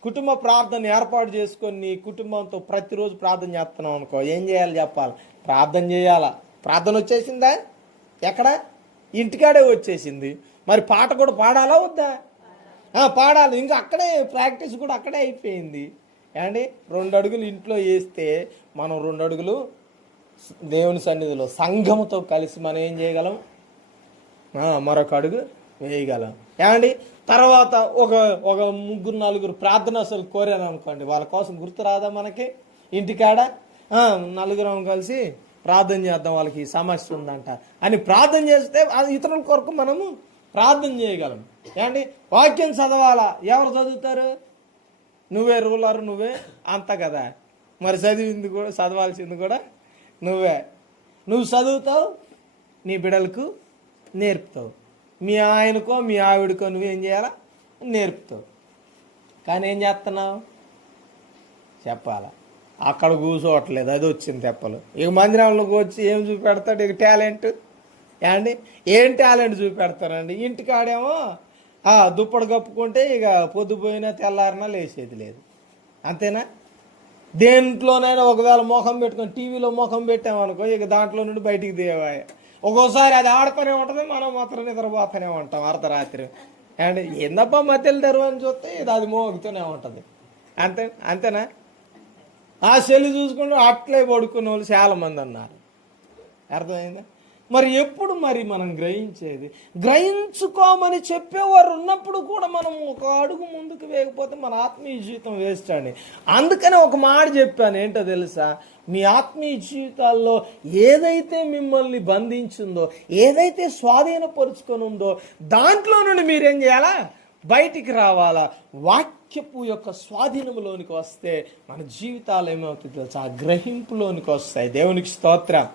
కుటుంబ ప్రార్థన ఏర్పాటు చేసుకొని నీ కుటుంబంతో ప్రతిరోజు ప్రార్థన చేస్తున్నావు అనుకో, ఏం చేయాలి చెప్పాలి? ప్రార్థన చేయాలా? ప్రార్థన వచ్చేసిందా? ఎక్కడ? ఇంటికాడే వచ్చేసింది. మరి పాట కూడా పాడాలా వద్దా? పాడాలి. ఇంకా అక్కడే ప్రాక్టీస్ కూడా అక్కడే అయిపోయింది. ఏమండి, 2 అడుగులు ఇంట్లో వేస్తే మనం 2 అడుగులు దేవుని సన్నిధిలో సంఘముతో కలిసి మనం ఏం చేయగలం? మరొక అడుగు వేయగలం. ఏమండి, తర్వాత ఒక 3-4 ప్రార్థన అసలు కోరాను అనుకోండి, వాళ్ళ కోసం గుర్తు రాదా మనకి? ఇంటికాడ 4 కలిసి ప్రార్థన చేద్దాం, వాళ్ళకి సమస్య ఉందంట అని ప్రార్థన చేస్తే ఇతరుల కొరకు మనము ప్రార్థన చేయగలం. ఏమండి, వాక్యం చదవాలా? ఎవరు చదువుతారు? నువ్వే రూలర్, నువ్వే అంత కదా, మరి చదవాల్సింది కూడా నువ్వే. నువ్వు చదువుతావు, నీ బిడ్డలకు నేర్పుతావు, మీ ఆయనకో మీ ఆవిడకో నువ్వేం చేయాలా, నేర్పుతావు. కానీ ఏం చేస్తున్నావు, చెప్పాలా, అక్కడ కూర్చోవట్లేదు, అది వచ్చింది తెప్పలు. ఇక మందిరంలోకి వచ్చి ఏం చూపెడతాడు, ఇక టాలెంట్ ఏమండి, ఏం టాలెంట్ చూపెడతారండి. ఇంటికాడేమో దుప్పటి కప్పుకుంటే ఇక పొద్దుపోయినా తెల్లారినా లేచేది లేదు, అంతేనా? దేంట్లోనైనా ఒకవేళ ముఖం పెట్టుకొని టీవీలో ముఖం పెట్టామనుకో ఇక దాంట్లో నుండి బయటికి దేవాయ. ఒక్కోసారి అది ఆడుతూనే ఉంటుంది, మనం మాత్రం నిద్రపోతూనే ఉంటాం అర్ధరాత్రి. అండ్ ఏందబ్బా మధ్యలో తెరవని చూస్తే ఇది అది మోగుతూనే ఉంటుంది, అంతేనా? ఆ సెల్లు చూసుకుంటూ అట్లే పడుకున్న వాళ్ళు చాలామంది అన్నారు. అర్థమైందా? మరి ఎప్పుడు మరి మనం గ్రహించేది? గ్రహించుకోమని చెప్పేవారు ఉన్నప్పుడు కూడా మనం ఒక అడుగు ముందుకు వేయకపోతే మన ఆత్మీయ జీవితం వేస్ట్ అండి. అందుకనే ఒక మాట చెప్పాను, ఏంటో తెలుసా? మీ ఆత్మీయ జీవితాల్లో ఏదైతే మిమ్మల్ని బంధించిందో, ఏదైతే స్వాధీనపరుచుకొని ఉందో దాంట్లో నుండి మీరేం చేయాలా, బయటికి రావాలా. వాక్యపు యొక్క స్వాధీనంలోనికి వస్తే మన జీవితాలు ఏమవుతుంది తెలుసా, ఆ గ్రహింపులోనికి వస్తాయి. దేవునికి స్తోత్రం.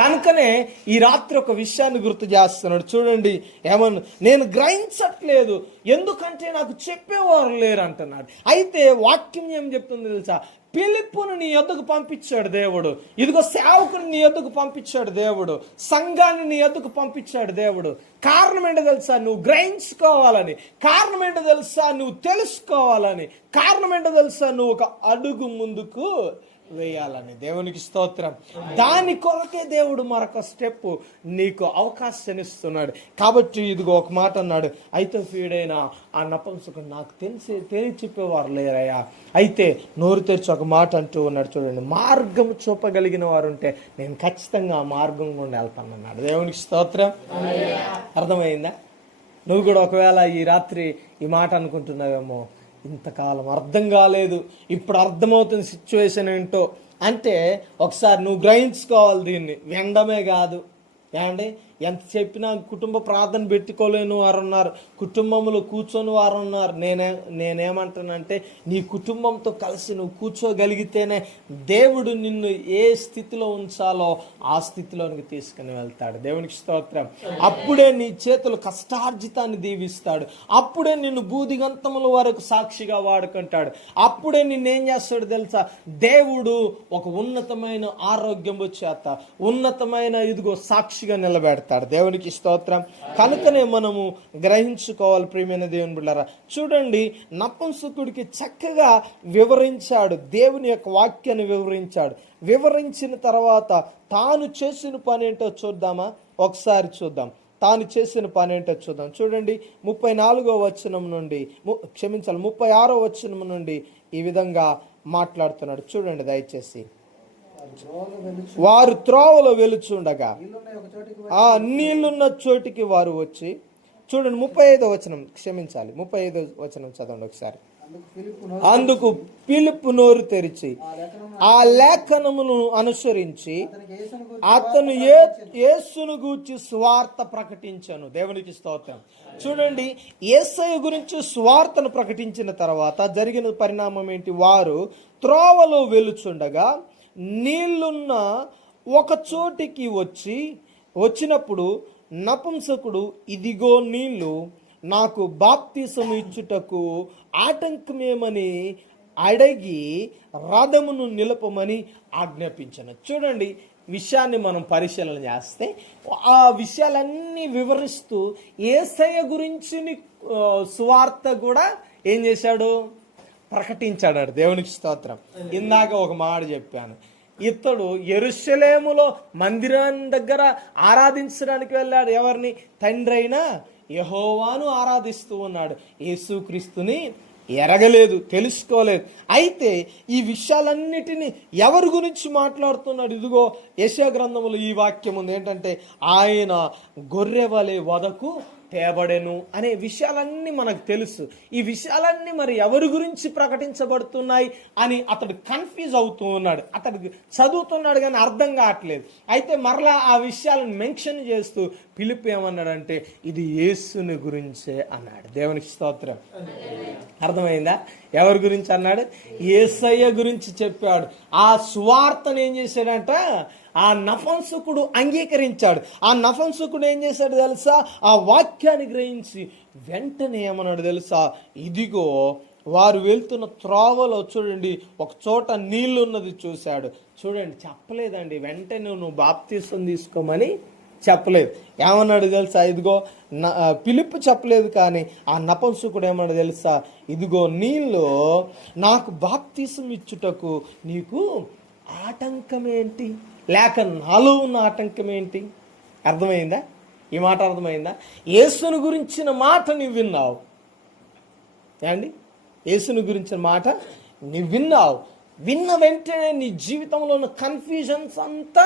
కనుకనే ఈ రాత్రి ఒక విషయాన్ని గుర్తు చేస్తున్నాడు. చూడండి, ఏమన్నా నేను గ్రహించట్లేదు ఎందుకంటే నాకు చెప్పేవారు లేరు అంటున్నాడు. అయితే వాక్యం ఏం చెప్తుంది తెలుసా? పిలుపును నీ యొద్దకు పంపించాడు దేవుడు. ఇదిగో సేవకుని నీ యొద్దకు పంపించాడు దేవుడు. సంఘాన్ని నీ యొద్దకు పంపించాడు దేవుడు. కారణం ఏంటో తెలుసా? నువ్వు గ్రహించుకోవాలని. కారణం ఏంటో తెలుసా? నువ్వు తెలుసుకోవాలని. కారణం ఏంటో తెలుసా? నువ్వు ఒక అడుగు ముందుకు వేయాలని. దేవునికి స్తోత్రం. దాని కొరకే దేవుడు మరొక స్టెప్ నీకు అవకాశాన్ని ఇస్తున్నాడు. కాబట్టి ఇదిగో ఒక మాట అన్నాడు, అయితే ఫీడైనా ఆ నపుంసకుడు నాకు తెలిసి చెప్పేవారు లేరయ్యా. అయితే నోరు తెరిచి ఒక మాట అంటూ ఉన్నాడు. చూడండి, మార్గం చూపగలిగిన వారు ఉంటే నేను ఖచ్చితంగా ఆ మార్గం గుండా వెళ్తాను అన్నాడు. దేవునికి స్తోత్రం. అర్థమైందా? నువ్వు కూడా ఒకవేళ ఈ రాత్రి ఈ మాట అనుకుంటున్నావేమో, ఇంతకాలం అర్థం కాలేదు, ఇప్పుడు అర్థమవుతున్న సిచ్యువేషన్ ఏంటో అంటే ఒకసారి నువ్వు గ్రహించుకోవాలి. దీన్ని వినడమే కాదు, ఏమండి, ఎంత చెప్పినా కుటుంబ ప్రార్థన పెట్టుకోలేని వారు ఉన్నారు, కుటుంబంలో కూర్చొని వారు ఉన్నారు. నేనేమంటానంటే నీ కుటుంబంతో కలిసి నువ్వు కూర్చోగలిగితేనే దేవుడు నిన్ను ఏ స్థితిలో ఉంచాలో ఆ స్థితిలోనికి తీసుకుని వెళ్తాడు. దేవునికి స్తోత్రం. అప్పుడే నీ చేతులు కష్టార్జితాన్ని దీవిస్తాడు. అప్పుడే నిన్ను బూదిగంతముల వరకు సాక్షిగా వాడుకుంటాడు. అప్పుడే నిన్నేం చేస్తాడు తెలుసా? దేవుడు ఒక ఉన్నతమైన ఆరోగ్యం వచ్చేత ఉన్నతమైన ఇదిగో సాక్షిగా నిలబెడతాడు. దేవునికి స్తోత్రం. కనుకనే మనము గ్రహించుకోవాలి. ప్రియమైన దేవుని బిడ్డలారా, చూడండి, నపుంసకుడికి చక్కగా వివరించాడు, దేవుని యొక్క వాక్యాన్ని వివరించాడు. వివరించిన తర్వాత తాను చేసిన పని ఏంటో చూద్దామా? ఒకసారి చూద్దాం. తాను చేసిన పని ఏంటో చూద్దాం. చూడండి, 34వ వచనం నుండి 36వ వచనం నుండి ఈ విధంగా మాట్లాడుతున్నాడు. చూడండి దయచేసి. వారు త్రోవలో వెలుచుండగా ఆ నీళ్లున్న చోటికి వారు వచ్చి, చూడండి 35వ వచనం, క్షమించాలి 35వ వచనం చదవండి ఒకసారి. అందుకు పిలుపు నోరు తెరిచి ఆ లేఖనమును అనుసరించి అతను యేసును గూర్చి సువార్త ప్రకటించను. దేవునికి స్తోత్రం. చూడండి, యేసయ్య గురించి సువార్తను ప్రకటించిన తర్వాత జరిగిన పరిణామం ఏంటి? వారు త్రోవలో వెలుచుండగా నీళ్లున్న ఒక చోటికి వచ్చినప్పుడు నపుంసకుడు, ఇదిగో నీళ్లు, నాకు బాప్తిసము ఇచ్చుటకు ఆటంకమేమని అడిగి రథమును నిలపమని ఆజ్ఞాపించను. చూడండి, విషయాన్ని మనం పరిశీలన చేస్తే ఆ విషయాలన్నీ వివరిస్తూ యేసయ్య గురించి సువార్త కూడా ఏం చేశాడు? ప్రకటించాడు. దేవునికి స్తోత్రం. ఇందాక ఒక మాట చెప్పాను, ఇతడు యెరూషలేములో మందిరాన్ని దగ్గర ఆరాధించడానికి వెళ్ళాడు. ఎవరిని? తండ్రి అయిన యెహోవాను ఆరాధిస్తూ ఉన్నాడు. యేసుక్రీస్తుని ఎరగలేదు, తెలుసుకోలేదు. అయితే ఈ విషయాలన్నిటినీ ఎవరి గురించి మాట్లాడుతున్నాడు? ఇదిగో యెషయా గ్రంథంలో ఈ వాక్యం ఉంది, ఏంటంటే ఆయన గొర్రెవలే వధకు తేబడెను అనే విషయాలన్నీ మనకు తెలుసు. ఈ విషయాలన్నీ మరి ఎవరి గురించి ప్రకటించబడుతున్నాయి అని అతడు కన్ఫ్యూజ్ అవుతూ ఉన్నాడు. అతడికి చదువుతున్నాడు కానీ అర్థం కావట్లేదు. అయితే మరలా ఆ విషయాలను మెన్షన్ చేస్తూ పిలుపు ఏమన్నాడంటే ఇది యేసుని గురించే అన్నాడు. దేవునికి స్తోత్రం. అర్థమైందా? ఎవరి గురించి అన్నాడు? యేసయ్య గురించి చెప్పాడు. ఆ సువార్తను ఏం చేశాడంట? ఆ నపుంసకుడు అంగీకరించాడు. ఆ నపుంసకుడు ఏం చేశాడు తెలుసా? ఆ వాక్యాన్ని గ్రహించి వెంటనే ఏమన్నాడు తెలుసా? ఇదిగో వారు వెళ్తున్న త్రోవలో చూడండి ఒక చోట నీళ్ళు ఉన్నది చూశాడు. చూడండి, చెప్పలేదండి వెంటనే నువ్వు బాప్తీసం తీసుకోమని చెప్పలేదు. ఏమన్నాడు తెలుసా? ఇదిగో పిలుపు చెప్పలేదు, కానీ ఆ నపుంసకుడు ఏమన్నాడు తెలుసా? ఇదిగో నీళ్ళు నాకు బాప్తీసం ఇచ్చుటకు నీకు ఆటంకం ఏంటి, లేక నాలో ఉన్న ఆటంకం ఏంటి? అర్థమైందా? ఈ మాట అర్థమైందా? యేసుని గురించిన మాట నువ్వు విన్నావు ఏమండి? యేసుని గురించిన మాట నువ్వు విన్నావు. విన్న వెంటనే నీ జీవితంలో ఉన్న కన్ఫ్యూజన్స్ అంతా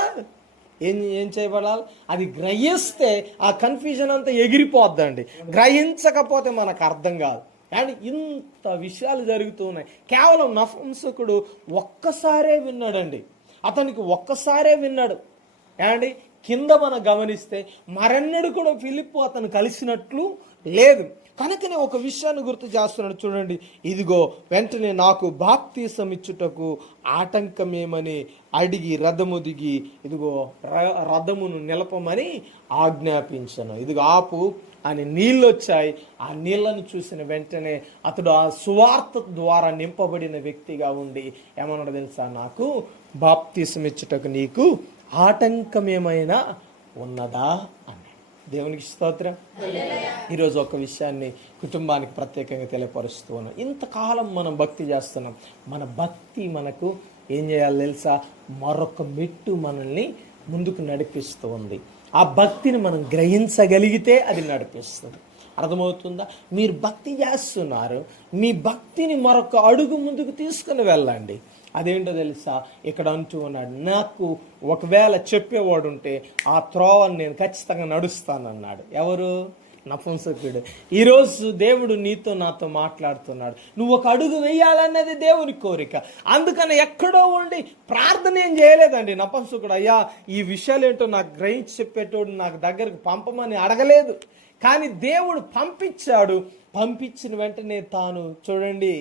ఏం చేయబడాలి? అది గ్రహిస్తే ఆ కన్ఫ్యూజన్ అంతా ఎగిరిపోద్దండి. గ్రహించకపోతే మనకు అర్థం కాదు. అండ్ ఇంత విషయాలు జరుగుతూ ఉన్నాయి. కేవలం నపుంసకుడు ఒక్కసారే విన్నాడండి. అతనికి ఒక్కసారే విన్నాడు. ఏమండి, కింద మనం గమనిస్తే మరెన్నడు కూడా ఫిలిప్పు అతను కలిసినట్లు లేదు. కనుకనే ఒక విషయాన్ని గుర్తు చేస్తున్నాడు. చూడండి, ఇదిగో వెంటనే నాకు బాప్తీసం ఇచ్చుటకు ఆటంకమేమని అడిగి రథము దిగి ఇదిగో రథమును నిలపమని ఆజ్ఞాపించను. ఇదిగో ఆపు అని నీళ్ళు వచ్చాయి. ఆ నీళ్లను చూసిన వెంటనే అతడు ఆ సువార్త ద్వారా నింపబడిన వ్యక్తిగా ఉండి ఏమన్నాడు తెలుసా? నాకు బాప్తీసం ఇచ్చుటకు నీకు ఆటంకం ఏమైనా ఉన్నదా అన్నాడు. దేవునికి స్తోత్రం. ఈరోజు ఒక విషయాన్ని కుటుంబానికి ప్రత్యేకంగా తెలియపరుస్తూ ఉన్నాం. ఇంతకాలం మనం భక్తి చేస్తున్నాం. మన భక్తి మనకు ఏం చేయాలి తెలుసా? మరొక మెట్టు మనల్ని ముందుకు నడిపిస్తూ ఉంది. ఆ భక్తిని మనం గ్రహించగలిగితే అది నడిపిస్తుంది. అర్థమవుతుందా? మీరు భక్తి చేస్తున్నారు, మీ భక్తిని మరొక అడుగు ముందుకు తీసుకుని వెళ్ళండి. అదేంటో తెలుసా? ఇక్కడ అంటూ ఉన్నాడు, నాకు ఒకవేళ చెప్పేవాడు ఉంటే ఆ త్రోవను నేను ఖచ్చితంగా నడుస్తానన్నాడు. ఎవరు? నపుంసకుడు. ఈరోజు దేవుడు నీతో నాతో మాట్లాడుతున్నాడు. నువ్వు ఒక అడుగు వేయాలన్నది దేవుని కోరిక. అందుకని ఎక్కడో ఉండి ప్రార్థన ఏం చేయలేదండి నపుంసకుడు. అయ్యా ఈ విషయాలు ఏంటో నాకు గ్రహించి చెప్పేటోడు నాకు దగ్గరకు పంపమని అడగలేదు, కానీ దేవుడు పంపించాడు. పంపించిన వెంటనే తాను చూడండి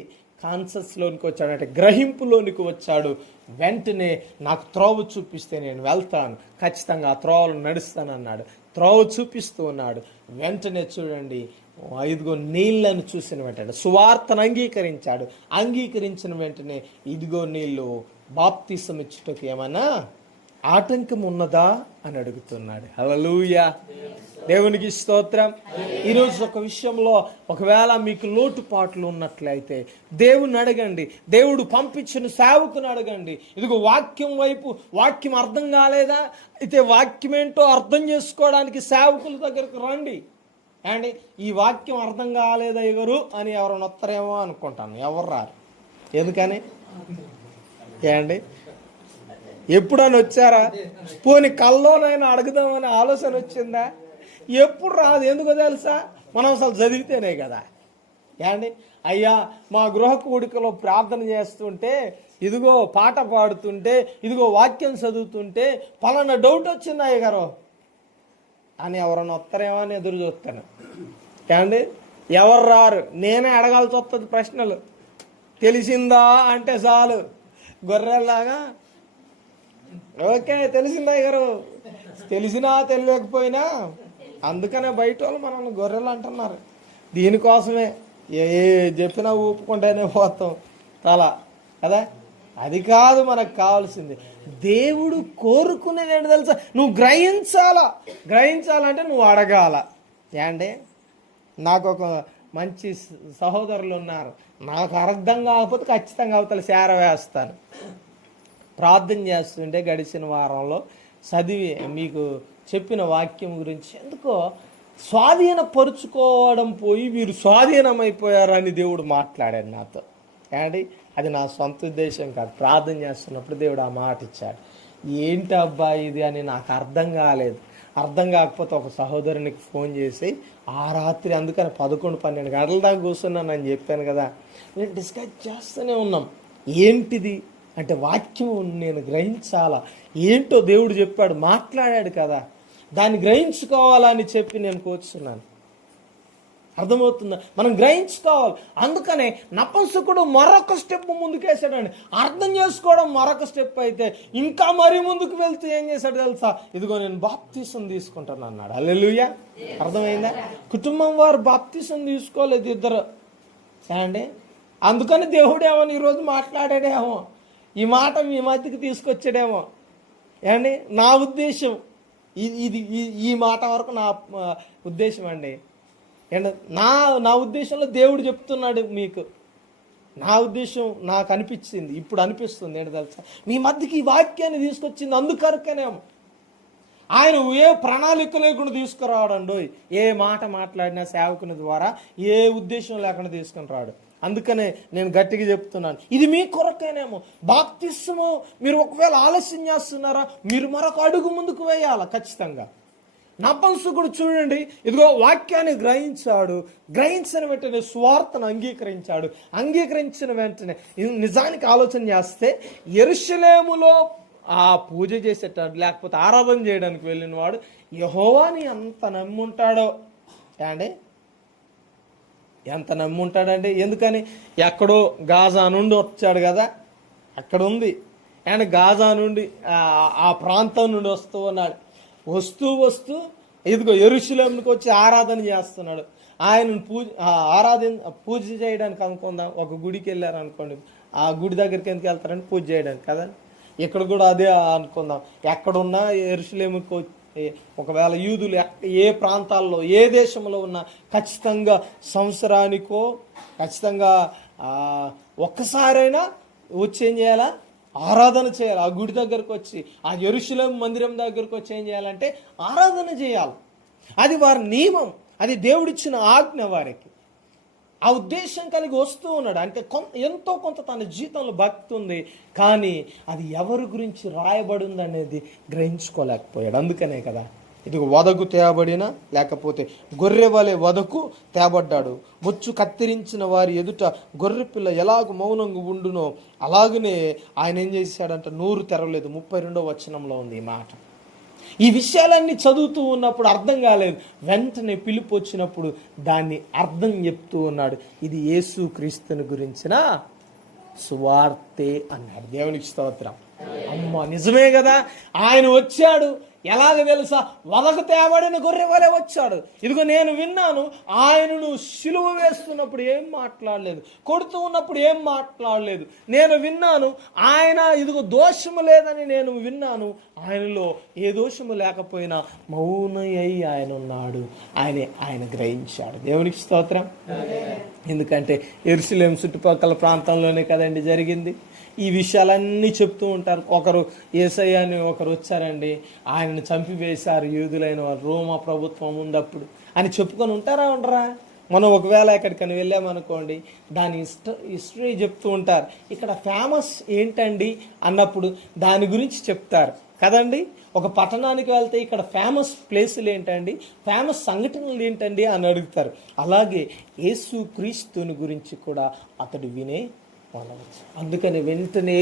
కాన్షియస్లోనికి వచ్చాడు, అంటే గ్రహింపులోనికి వచ్చాడు. వెంటనే నాకు త్రోవ చూపిస్తే నేను వెళ్తాను, ఖచ్చితంగా ఆ త్రోవలు నడుస్తానన్నాడు. త్రోవ చూపిస్తూ ఉన్నాడు. వెంటనే చూడండి, ఇదిగో నీళ్ళను చూసిన వెంటనే సువార్తను అంగీకరించాడు. అంగీకరించిన వెంటనే ఇదిగో నీళ్ళు బాప్తీసం ఇచ్చుటకు ఏమన్నా ఆటంకం ఉన్నదా అని అడుగుతున్నాడు. హల్లెలూయా, దేవునికి స్తోత్రం. ఈరోజు ఒక విషయంలో ఒకవేళ మీకు లోటుపాట్లు ఉన్నట్లయితే దేవుని అడగండి. దేవుడు పంపించిన సేవకుని అడగండి. ఇదిగో వాక్యం వైపు, వాక్యం అర్థం కాలేదా? అయితే వాక్యం ఏంటో అర్థం చేసుకోవడానికి సేవకుల దగ్గరకు రండి. అండి, ఈ వాక్యం అర్థం కాలేదా ఎవరు అని ఎవరైనా వస్తారేమో అనుకుంటాను. ఎవరు రారు. ఎందుకని? ఏమండి, ఎప్పుడని వచ్చారా? పోనీ కల్లోనైనా అడుగుదామని ఆలోచన వచ్చిందా? ఎప్పుడు రాదు. ఎందుకో తెలుసా? మనం అసలు చదివితేనే కదా. ఏమండి, అయ్యా మా గృహ కూడికలో ప్రార్థన చేస్తుంటే, ఇదిగో పాట పాడుతుంటే, ఇదిగో వాక్యం చదువుతుంటే పలానా డౌట్ వచ్చింది అయ్యగారు అని ఎవరన్నా వస్తారేమో అని ఎదురు చూస్తాను. ఏమండి, ఎవరు రారు. నేనే అడగాల్సి వస్తుంది ప్రశ్నలు. తెలిసిందా అంటే చాలు గొర్రెల్లాగా ఓకే తెలిసిందా గారు, తెలిసినా తెలియకపోయినా. అందుకనే బయట వాళ్ళు మనల్ని గొర్రెలు అంటున్నారు. దీనికోసమే ఏ చెప్పినా ఊపుకుంటేనే పోతాం అలా కదా. అది కాదు మనకు కావాల్సింది. దేవుడు కోరుకునేది ఏంటి తెలుసా? నువ్వు గ్రహించాలంటే నువ్వు అడగాల. ఏంటే, నాకు ఒక మంచి సహోదరులు ఉన్నారు. నాకు అర్థం కాకపోతే ఖచ్చితంగా అవతల సేర వేస్తాను. ప్రార్థన చేస్తుంటే గడిచిన వారంలో చదివి మీకు చెప్పిన వాక్యం గురించి ఎందుకో స్వాధీనపరుచుకోవడం పోయి వీరు స్వాధీనమైపోయారని దేవుడు మాట్లాడాడు నాతో. ఏమండి, అది నా సొంత ఉద్దేశం కాదు. ప్రార్థన చేస్తున్నప్పుడు దేవుడు ఆ మాట ఇచ్చాడు. ఏంటి అబ్బా ఇది అని నాకు అర్థం కాలేదు. అర్థం కాకపోతే ఒక సహోదరునికి ఫోన్ చేసి ఆ రాత్రి, అందుకని 11-12 గంటల దాకా కూర్చున్నానని చెప్పాను కదా, నేను డిస్కస్ చేస్తూనే ఉన్నాం. ఏంటిది అంటే వాక్యం నేను గ్రహించాలా, ఏంటో దేవుడు చెప్పాడు, మాట్లాడాడు కదా. దాన్ని గ్రహించుకోవాలని చెప్పి నేను కోరుచున్నాను. అర్థమవుతుందా? మనం గ్రహించుకోవాలి. అందుకనే నపుంసకుడు మరొక స్టెప్ ముందుకేసాడండి. అర్థం చేసుకోవడం మరొక స్టెప్ అయితే, ఇంకా మరీ ముందుకు వెళ్తూ ఏం చేశాడు తెలుసా? ఇదిగో నేను బాప్తీసం తీసుకుంటాను అన్నాడు. హల్లెలూయా. అర్థమైందా? కుటుంబం వారు బాప్తీసం తీసుకోలేదు ఇద్దరు అండి. అందుకని దేవుడు ఏమో ఈరోజు మాట్లాడాడేమో, ఈ మాట మీ మధ్యకి తీసుకొచ్చాడేమో ఏమండి. నా ఉద్దేశం ఇది ఈ మాట వరకు నా ఉద్దేశం అండి. అండ్ నా ఉద్దేశంలో దేవుడు చెప్తున్నాడు మీకు. నా ఉద్దేశం నాకు అనిపించింది, ఇప్పుడు అనిపిస్తుంది ఏంటి తెలుసా? మీ మధ్యకి ఈ వాక్యాన్ని తీసుకొచ్చింది అందుకరకనేమో. ఆయన ఏ ప్రణాళిక లేకుండా తీసుకురావడండో, ఏ మాట మాట్లాడినా సేవకుని ద్వారా ఏ ఉద్దేశం లేకుండా తీసుకుని రాడు. అందుకనే నేను గట్టిగా చెప్తున్నాను, ఇది మీ కొరకేనేమో. బాప్తిస్మము మీరు ఒకవేళ ఆలస్యం చేస్తున్నారా, మీరు మరొక అడుగు ముందుకు వేయాలి ఖచ్చితంగా. నపుంసకుడు చూడండి, ఇదిగో వాక్యాన్ని గ్రహించాడు. గ్రహించిన వెంటనే సువార్తను అంగీకరించాడు. అంగీకరించిన వెంటనే నిజానికి ఆలోచన చేస్తే యెరూషలేములో ఆ పూజ చేసేటాడు, లేకపోతే ఆరాధన చేయడానికి వెళ్ళిన వాడు యెహోవాని ఎంత నమ్ముంటాడో అండి. ఎంత నమ్ముంటాడండి. ఎందుకని? ఎక్కడో గాజా నుండి వచ్చాడు కదా, అక్కడ ఉంది. అండ్ గాజా నుండి ఆ ప్రాంతం నుండి వస్తూ ఉన్నాడు. వస్తూ ఇదిగో యెరూషలేముకి వచ్చి ఆరాధన చేస్తున్నాడు. ఆయనను పూజ చేయడానికి అనుకుందాం. ఒక గుడికి వెళ్ళారు అనుకోండి, ఆ గుడి దగ్గరికి ఎందుకు వెళ్తారంటే పూజ చేయడానికి కదా. ఇక్కడ కూడా అదే అనుకుందాం. ఎక్కడున్నా యెరూషలేముకి ఒకవేళ యూదులు ఏ ప్రాంతాల్లో ఏ దేశంలో ఉన్నా ఖచ్చితంగా సంవత్సరానికో ఖచ్చితంగా ఒక్కసారైనా వచ్చి ఏం చేయాలా? ఆరాధన చేయాలి. ఆ గుడి దగ్గరకు వచ్చి, ఆ యెరూషలేము మందిరం దగ్గరకు వచ్చి ఏం చేయాలంటే ఆరాధన చేయాలి. అది వారి నియమం, అది దేవుడిచ్చిన ఆజ్ఞ వారికి. ఆ ఉద్దేశం కలిగి వస్తూ ఉన్నాడు. అంటే ఎంతో కొంత తన జీవితంలో భక్తి ఉంది, కానీ అది ఎవరి గురించి రాయబడి ఉంది అనేది గ్రహించుకోలేకపోయాడు. అందుకనే కదా ఇదిగో వదకు తేబడిన, లేకపోతే గొర్రె వలె వదకు తేబడ్డాడు. బొచ్చు కత్తిరించిన వారి ఎదుట గొర్రె పిల్ల ఎలాగ మౌనంగా ఉండునో అలాగనే ఆయన ఏం చేశాడంట, నోరు తెరవలేదు. 32వ వచనంలో ఉంది ఈ మాట. ఈ విషయాలన్నీ చదువుతూ ఉన్నప్పుడు అర్థం కాలేదు. వెంటనే పిలుపు వచ్చినప్పుడు దాన్ని అర్థం చెప్తూ ఉన్నాడు. ఇది యేసు క్రీస్తుని గురించిన సువార్తే అన్నాడు. దేవునికి స్తోత్రం. అమ్మ నిజమే కదా, ఆయన వచ్చాడు. ఎలాగ తెలుసా? వదకు తేబడిన గొర్రె వలె వచ్చాడు. ఇదిగో నేను విన్నాను, ఆయనను సిలువ వేస్తున్నప్పుడు ఏం మాట్లాడలేదు, కొడుతూ ఉన్నప్పుడు ఏం మాట్లాడలేదు. నేను విన్నాను ఆయన ఇదిగో దోషము లేదని నేను విన్నాను. ఆయనలో ఏ దోషము లేకపోయినా మౌనయ్యి ఆయన ఉన్నాడు. ఆయన గ్రహించాడు. దేవునికి స్తోత్రం. ఎందుకంటే యెరూషలేము చుట్టుపక్కల ప్రాంతంలోనే కదండి జరిగింది. ఈ విషయాలన్నీ చెప్తూ ఉంటారు. ఒకరు యేసయ్య అని ఒకరు వచ్చారండి, ఆయనను చంపివేశారు యూదులైన వారు, రోమా ప్రభుత్వం ఉన్నప్పుడు అని చెప్పుకొని ఉంటారా ఉండరా? మనం ఒకవేళ ఎక్కడికైనా వెళ్ళామనుకోండి, దాని హిస్టరీ చెప్తూ ఉంటారు. ఇక్కడ ఫేమస్ ఏంటండి అన్నప్పుడు దాని గురించి చెప్తారు కదండి. ఒక పట్టణానికి వెళ్తే ఇక్కడ ఫేమస్ ప్లేసులు ఏంటండి, ఫేమస్ సంఘటనలు ఏంటండి అని అడుగుతారు. అలాగే యేసు క్రీస్తుని గురించి కూడా అతడు వినే వాళ్ళవచ్చు. అందుకని వెంటనే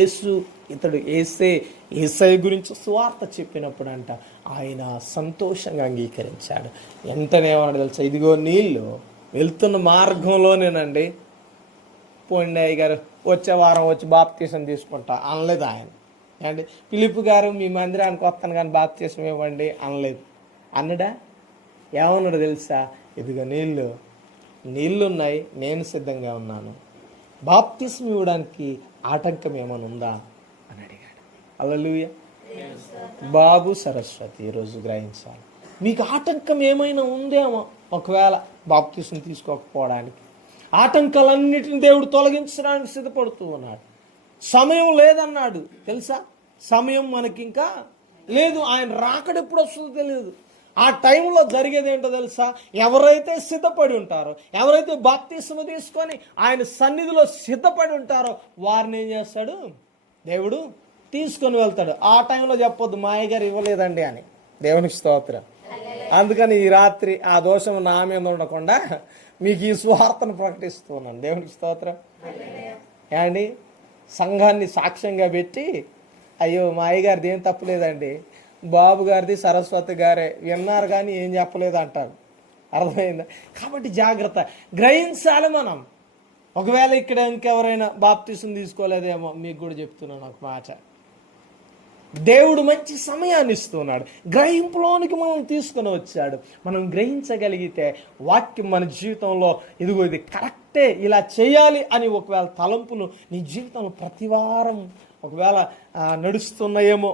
ఇతడు యేసయ్య గురించి సువార్త చెప్పినప్పుడు అంట ఆయన సంతోషంగా అంగీకరించాడు. వెంటనే ఏమన్నా తెలుసా? ఇదిగో నీళ్ళు వెళ్తున్న మార్గంలోనేనండి, పోండి అయ్య గారు వచ్చే వారం వచ్చి బాప్తీసం తీసుకుంటా అనలేదు ఆయన. అండి పిలుపు గారు మీ మందిరానికి వస్తాను కానీ బాప్తీసం ఇవ్వండి అనలేదు. అన్నడా? ఏమన్నాడు తెలుసా? ఇదిగో నీళ్ళున్నాయి, నేను సిద్ధంగా ఉన్నాను, బాప్తిస్మం ఇవ్వడానికి ఆటంకం ఏమైనా ఉందా అని అడిగాడు. హల్లెలూయా. బాబు సరస్వతి ఈరోజు గ్రహించాలి, మీకు ఆటంకం ఏమైనా ఉందేమో ఒకవేళ బాప్తిస్మం తీసుకోకపోవడానికి. ఆటంకాలన్నిటిని దేవుడు తొలగించడానికి సిద్ధపడుతూ ఉన్నాడు. సమయం లేదన్నాడు తెలుసా? సమయం మనకి ఇంకా లేదు. ఆయన రాకడ ఎప్పుడు వస్తుందో తెలియదు. ఆ టైంలో జరిగేది ఏంటో తెలుసా? ఎవరైతే సిద్ధపడి ఉంటారో, ఎవరైతే బాప్తిస్మం తీసుకొని ఆయన సన్నిధిలో సిద్ధపడి ఉంటారో వారిని ఏం చేస్తాడు? దేవుడు తీసుకొని వెళ్తాడు. ఆ టైంలో చెప్పొద్దు మా అయ్యగారు ఇవ్వలేదండి అని. దేవునికి స్తోత్రం. అందుకని ఈ రాత్రి ఆ దోషం నా మీద ఉండకుండా మీకు ఈ సువార్తను ప్రకటిస్తూ ఉన్నాను. దేవునికి స్తోత్రం. ఏమండి సంఘాన్ని సాక్ష్యంగా పెట్టి, అయ్యో మా అయ్యగారిది ఏం తప్పులేదండి, బాబు గారిది సరస్వతి గారే విన్నారు కానీ ఏం చెప్పలేదు అంటారు. అర్థమైందా? కాబట్టి జాగ్రత్త, గ్రహించాలి మనం. ఒకవేళ ఇక్కడ ఇంకెవరైనా బాప్తిసం తీసుకోలేదేమో, మీకు కూడా చెప్తున్నాను ఒక మాట. దేవుడు మంచి సమయాన్ని ఇస్తున్నాడు, గ్రహింపులోనికి మనం తీసుకొని వచ్చాడు. మనం గ్రహించగలిగితే వాక్యం మన జీవితంలో ఇదిగో ఇది కరెక్టే, ఇలా చేయాలి అని ఒకవేళ తలంపులు నీ జీవితంలో ప్రతివారం ఒకవేళ నడుస్తున్నాయేమో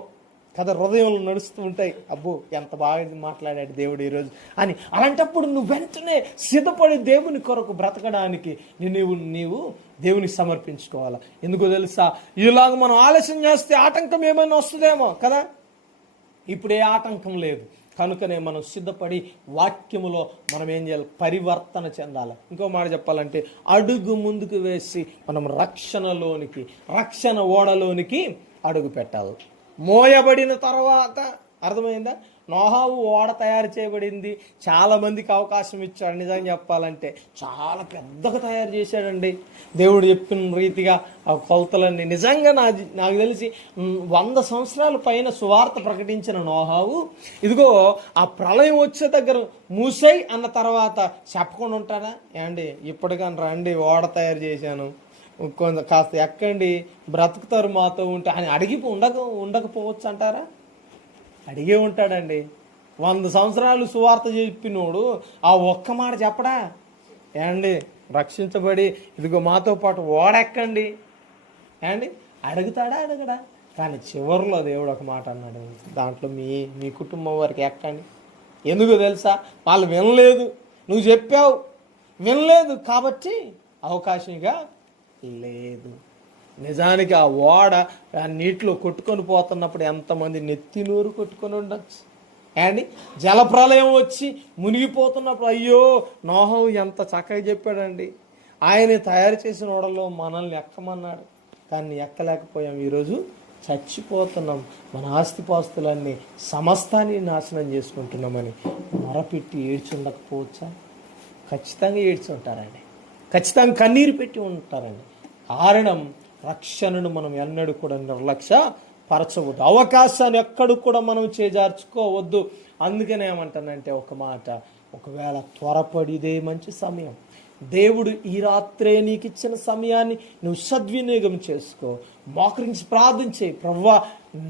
కదా, హృదయంలో నడుస్తూ ఉంటాయి. అబ్బో ఎంత బాగా మాట్లాడాడు దేవుడు ఈరోజు అని. అలాంటప్పుడు నువ్వు వెంటనే సిద్ధపడి దేవుని కొరకు బ్రతకడానికి నీవు దేవునికి సమర్పించుకోవాలి. ఎందుకో తెలుసా, ఇలాగ మనం ఆలస్యం చేస్తే ఆటంకం ఏమైనా వస్తుందేమో కదా. ఇప్పుడు ఏ ఆటంకం లేదు కనుకనే మనం సిద్ధపడి వాక్యములో మనం ఏం చేయాలి, పరివర్తన చెందాలి. ఇంకో మాట చెప్పాలంటే అడుగు ముందుకు వేసి మనం రక్షణ ఓడలోనికి అడుగు పెట్టాలి. మోయబడిన తర్వాత, అర్థమైందా, నోహావు ఓడ తయారు చేయబడింది, చాలా మందికి అవకాశం ఇచ్చాడు. నిజంగా చెప్పాలంటే చాలా పెద్దగా తయారు చేశాడండి దేవుడు చెప్పిన రీతిగా. ఆ కొలతలన్నీ నిజంగా నాకు తెలిసి 100 సంవత్సరాల పైన సువార్త ప్రకటించిన నోహావు ఇదిగో ఆ ప్రళయం వచ్చే దగ్గర మూసై అన్న తర్వాత చెప్పకుండా ఉంటాడా? ఏమండి ఇప్పటికన్నా రండి, ఓడ తయారు చేశాను, కొంత కాస్త ఎక్కండి, బ్రతుకుతారు మాతో ఉంటే అని అడిగి ఉండకపోవచ్చు అంటారా? అడిగే ఉంటాడండి. 100 సంవత్సరాలు సువార్త చెప్పినోడు ఆ ఒక్క మాట చెప్పడా? ఏమండి రక్షించబడి ఇదిగో మాతో పాటు ఓడెక్కండి ఏమండి అడగడా? కానీ చివరిలో దేవుడు ఒక మాట అన్నాడు, దాంట్లో మీ కుటుంబం వారికి ఎక్కండి. ఎందుకు తెలుసా, వాళ్ళు వినలేదు, నువ్వు చెప్పావు వినలేదు కాబట్టి అవకాశంగా లేదు. నిజానికి ఆ ఓడ నీటిలో కొట్టుకొని పోతున్నప్పుడు ఎంతమంది నెత్తినూరు కొట్టుకొని ఉండొచ్చు. అండి జలప్రలయం వచ్చి మునిగిపోతున్నప్పుడు అయ్యో నోహవు ఎంత చక్కగా చెప్పాడండి. ఆయన తయారు చేసిన ఓడలో మనల్ని ఎక్కమన్నాడు, కానీ ఎక్కలేకపోయాం. ఈరోజు చచ్చిపోతున్నాం, మన ఆస్తిపాస్తులన్నీ సమస్తాన్ని నాశనం చేసుకుంటున్నామని మొరపెట్టి ఏడ్చుండకపోవచ్చా? ఖచ్చితంగా ఏడ్చి ఉంటారండి, ఖచ్చితంగా కన్నీరు పెట్టి ఉంటారండి. కారణం రక్షణను మనం ఎన్నడూ కూడా నిర్లక్ష్య పరచవద్దు, అవకాశాన్ని ఎక్కడు కూడా మనం చేజార్చుకోవద్దు. అందుకనే ఏమంటానంటే ఒక మాట, ఒకవేళ త్వరపడిదే మంచి సమయం. దేవుడు ఈ రాత్రే నీకు ఇచ్చిన సమయాన్ని నువ్వు సద్వినియోగం చేసుకో, మోకరించి ప్రార్థన చేయి, ప్రభువా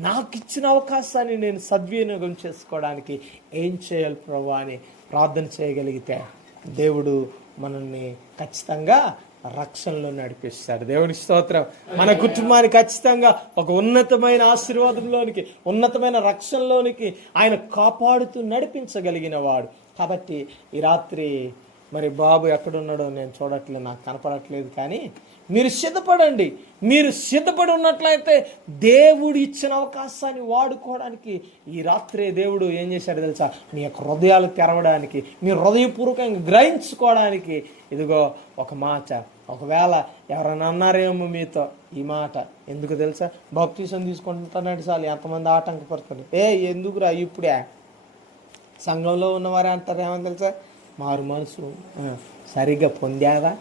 నాకు ఇచ్చిన అవకాశాన్ని నేను సద్వినియోగం చేసుకోవడానికి ఏం చేయాలి ప్రభువా అని ప్రార్థన చేయగలిగితే దేవుడు మనల్ని ఖచ్చితంగా రక్షణలో నడిపిస్తాడు. దేవునికి స్తోత్రం. మన కుటుంబాన్ని ఖచ్చితంగా ఒక ఉన్నతమైన ఆశీర్వాదంలోనికి, ఉన్నతమైన రక్షణలోనికి ఆయన కాపాడుతూ నడిపించగలిగిన వాడు. కాబట్టి ఈ రాత్రి మరి బాబు ఎక్కడున్నాడో నేను చూడట్లేదు, నాకు కనపడట్లేదు, కానీ మీరు సిద్ధపడండి. మీరు సిద్ధపడి ఉన్నట్లయితే దేవుడు ఇచ్చిన అవకాశాన్ని వాడుకోవడానికి ఈ రాత్రే దేవుడు ఏం చేశాడు తెలుసా, మీ యొక్క హృదయాలు తెరవడానికి, మీ హృదయపూర్వకంగా గ్రహించుకోవడానికి. ఇదిగో ఒక మాట, ఒకవేళ ఎవరైనా అన్నారేమో మీతో ఈ మాట, ఎందుకు తెలుసా, బాప్తిసం తీసుకుంటున్నాడు చాలు ఎంతమంది ఆటంకపడుతుంది, ఎందుకురా ఇప్పుడే సంఘంలో ఉన్నవారే అంటారు ఏమని తెలుసా, మారు మనసు సరిగ్గా పొందావా.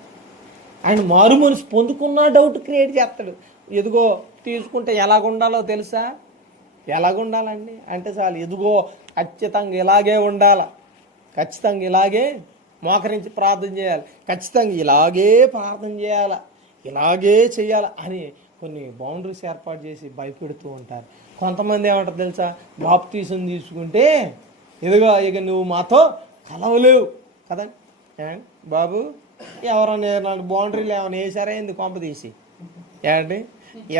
ఆయన మారు మనసు పొందుకున్న డౌట్ క్రియేట్ చేస్తాడు. ఎదుగో తీసుకుంటే ఎలాగుండాలో తెలుసా, ఎలాగుండాలండి అంటే చాలు, ఎదుగో ఖచ్చితంగా ఇలాగే ఉండాల, ఖచ్చితంగా ఇలాగే మోకరించి ప్రార్థన చేయాలి, ఖచ్చితంగా ఇలాగే ప్రార్థన చేయాలా, ఇలాగే చేయాలి అని కొన్ని బౌండరీస్ ఏర్పాటు చేసి భయపెడుతూ ఉంటారు. కొంతమంది ఏమంటారు తెలుసా, బాప్తీసం తీసుకుంటే ఇదిగో ఇక నువ్వు మాతో కలవలేవు కదా. బాబు ఎవరైనా బౌండరీలు ఏమైనా వేసారా ఎందుకు కొంప తీసి ఏమండి,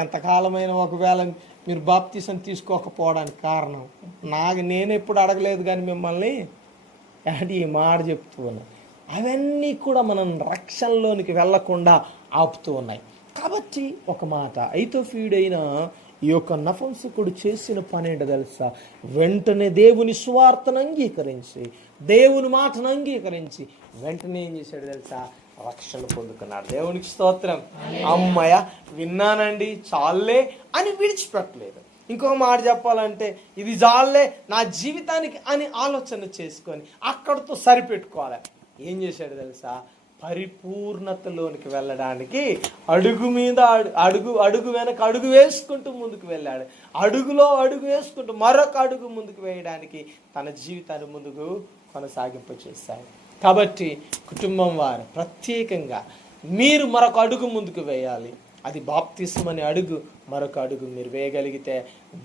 ఎంతకాలమైన ఒకవేళ మీరు బాప్తీసం తీసుకోకపోవడానికి కారణం నేను ఎప్పుడు అడగలేదు కానీ మిమ్మల్ని అంటే ఈ మాట చెప్తూ ఉన్నాయి. అవన్నీ కూడా మనం రక్షణలోనికి వెళ్లకుండా ఆపుతూ ఉన్నాయి. కాబట్టి ఒక మాట, ఐతోఫీయుడైన ఈ యొక్క నపుంసకుడు చేసిన పని ఏంటో తెలుసా, వెంటనే దేవుని సువార్తను అంగీకరించి, దేవుని మాటను అంగీకరించి వెంటనే ఏం చేశాడు తెలుసా, రక్షణ పొందుకున్నాడు. దేవునికి స్తోత్రం. అమ్మయ్య విన్నానండి చాలే అని విడిచిపెట్టలేదు. ఇంకో మాట చెప్పాలంటే ఇది చాలే నా జీవితానికి అని ఆలోచన చేసుకొని అక్కడితో సరిపెట్టుకోవాలి. ఏం చేశాడు తెలుసా, పరిపూర్ణతలోనికి వెళ్ళడానికి అడుగు మీద అడుగు వెనక అడుగు వేసుకుంటూ ముందుకు వెళ్ళాడు. అడుగులో అడుగు వేసుకుంటూ మరొక అడుగు ముందుకు వేయడానికి తన జీవితాన్ని ముందుకు కొనసాగింపు చేశాడు. కాబట్టి కుటుంబం వారు ప్రత్యేకంగా మీరు మరొక అడుగు ముందుకు వేయాలి. అది బాప్తిస్మం అనే అడుగు. మరొక అడుగు మీరు వేయగలిగితే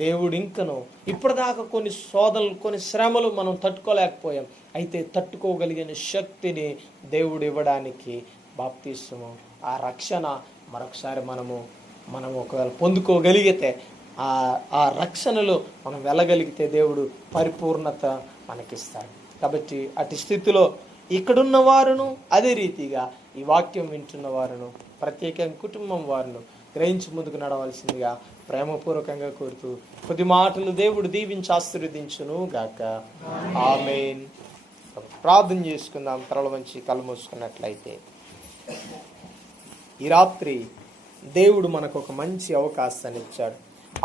దేవుడు ఇంకను ఇప్పటిదాకా కొన్ని శోధనలు, కొన్ని శ్రమలు మనం తట్టుకోలేకపోయాం. అయితే తట్టుకోగలిగిన శక్తిని దేవుడు ఇవ్వడానికి బాప్తిస్మం, ఆ రక్షణ మరొకసారి మనం ఒకవేళ పొందుకోగలిగితే, ఆ రక్షణలో మనం వెళ్ళగలిగితే దేవుడు పరిపూర్ణత మనకిస్తాడు. కాబట్టి అటు స్థితిలో ఇక్కడున్న వారును, అదే రీతిగా ఈ వాక్యం వింటున్న వారును, ప్రత్యేకంగా కుటుంబం వారును గ్రహించి ముందుకు నడవలసిందిగా ప్రేమపూర్వకంగా కోరుతూ కొద్ది మాటలు దేవుడు దీవించి ఆశీర్వదించును గాక. ఆమేన్. ప్రార్థన చేసుకుందాం. తలల వంచి కళ్ళు మూసుకున్నట్లయితే, ఈ రాత్రి దేవుడు మనకు ఒక మంచి అవకాశాన్ని ఇచ్చాడు.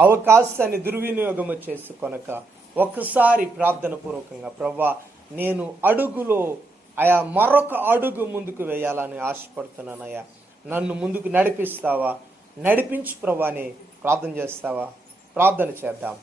అవకాశాన్ని దుర్వినియోగము చేసుకొనక ఒకసారి ప్రార్థన పూర్వకంగా, ప్రభువా నేను అడుగులో మరొక అడుగు ముందుకు వేయాలని ఆశపడుతున్నానయ్యా, నన్ను ముందుకు నడిపిస్తావా, నడిపించు ప్రభువా అని ప్రార్థన చేస్తావా? ప్రార్థన చేద్దాం.